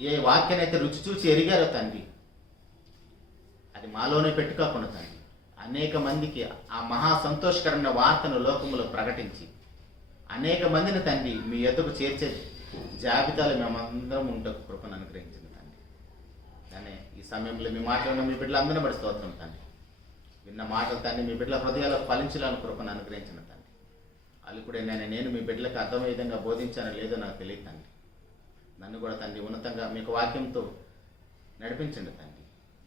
ఏ వాక్యానైతే రుచి చూచి ఎరిగారో తండ్రి, అది మాలోనే పెట్టుకోకుండా తండ్రి అనేక మందికి ఆ మహా సంతోషకరమైన వార్తను లోకములో ప్రకటించి అనేక మందిని తండ్రి మీ యొద్దకు చేర్చే జాబితాలో మేమందరం ఉంటే కృపను అనుగ్రహించింది తండ్రి. కానీ ఈ సమయంలో మీ మాటలను మీ బిడ్డలందరినీ బట్టి స్తోత్రం తండ్రి. విన్న మాటలు తండ్రి మీ బిడ్డల హృదయాల్లో ఫలించాలని కృపను అనుగ్రహించిన తండ్రి. అలుకుడే నేను మీ బిడ్డలకు అర్థమయ్యే విధంగా బోధించానో లేదో నాకు తెలియదు తండ్రి. నన్ను కూడా తండ్రి ఉన్నతంగా మీకు వాక్యంతో నడిపించండి తండ్రి.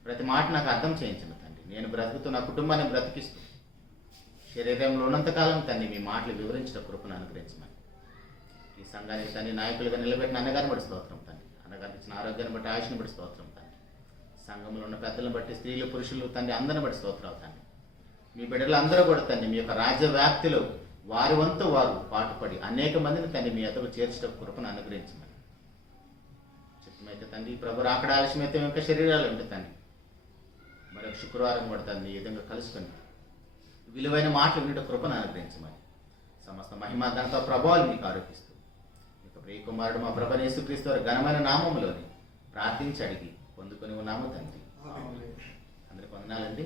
ప్రతి మాట నాకు అర్థం చేయించండి తండ్రి. నేను బ్రతుకుతూ నా కుటుంబాన్ని బ్రతికిస్తూ శరీరంలో ఉన్నంతకాలం తండ్రి మీ మాటలు వివరించిన కృపను అనుగ్రహించమని ఈ సంఘానికి తండ్రి నాయకులుగా నిలబెట్టిన అన్నగారిని బట్టి స్తోత్రం తండ్రి. అన్నగారికి ఇచ్చిన ఆరోగ్యాన్ని బట్టి ఆయుష్ని బట్టి స్తోత్రం తండ్రి. సంఘంలో ఉన్న పెద్దలను బట్టి స్త్రీలు పురుషులు తండ్రి అందరిని బట్టి స్తోత్రాలు తండ్రి. మీ బిడ్డలు అందరూ కూడా తండ్రి మీ యొక్క రాజ్య వ్యాప్తిలో వారి వంతు వారు పాటుపడి అనేక మందిని తండ్రి మీ ఎద్దకు చేర్చడం కృపను అనుగ్రహించమని చిత్తమైతే తండ్రి ప్రభు రాకడ ఆలస్యమైతే ఇంకా శరీరాలు ఉంటాయి తండ్రి. మరొక శుక్రవారం కూడా తండ్రి ఈ విధంగా కలుసుకొని విలువైన మాటలు వినట కృపను అనుగ్రహించమని సమస్త మహిమ ఘనత ప్రభావాలు మీకు ఆరోపిస్తూ మీకు ప్రియ కుమారుడు మా ప్రభు యేసుక్రీస్తు వారి ఘనమైన నామములోని ప్రార్థించి అడిగి పొందుకొని ఉన్నాము తండ్రి. అందరికి వందనాలండి.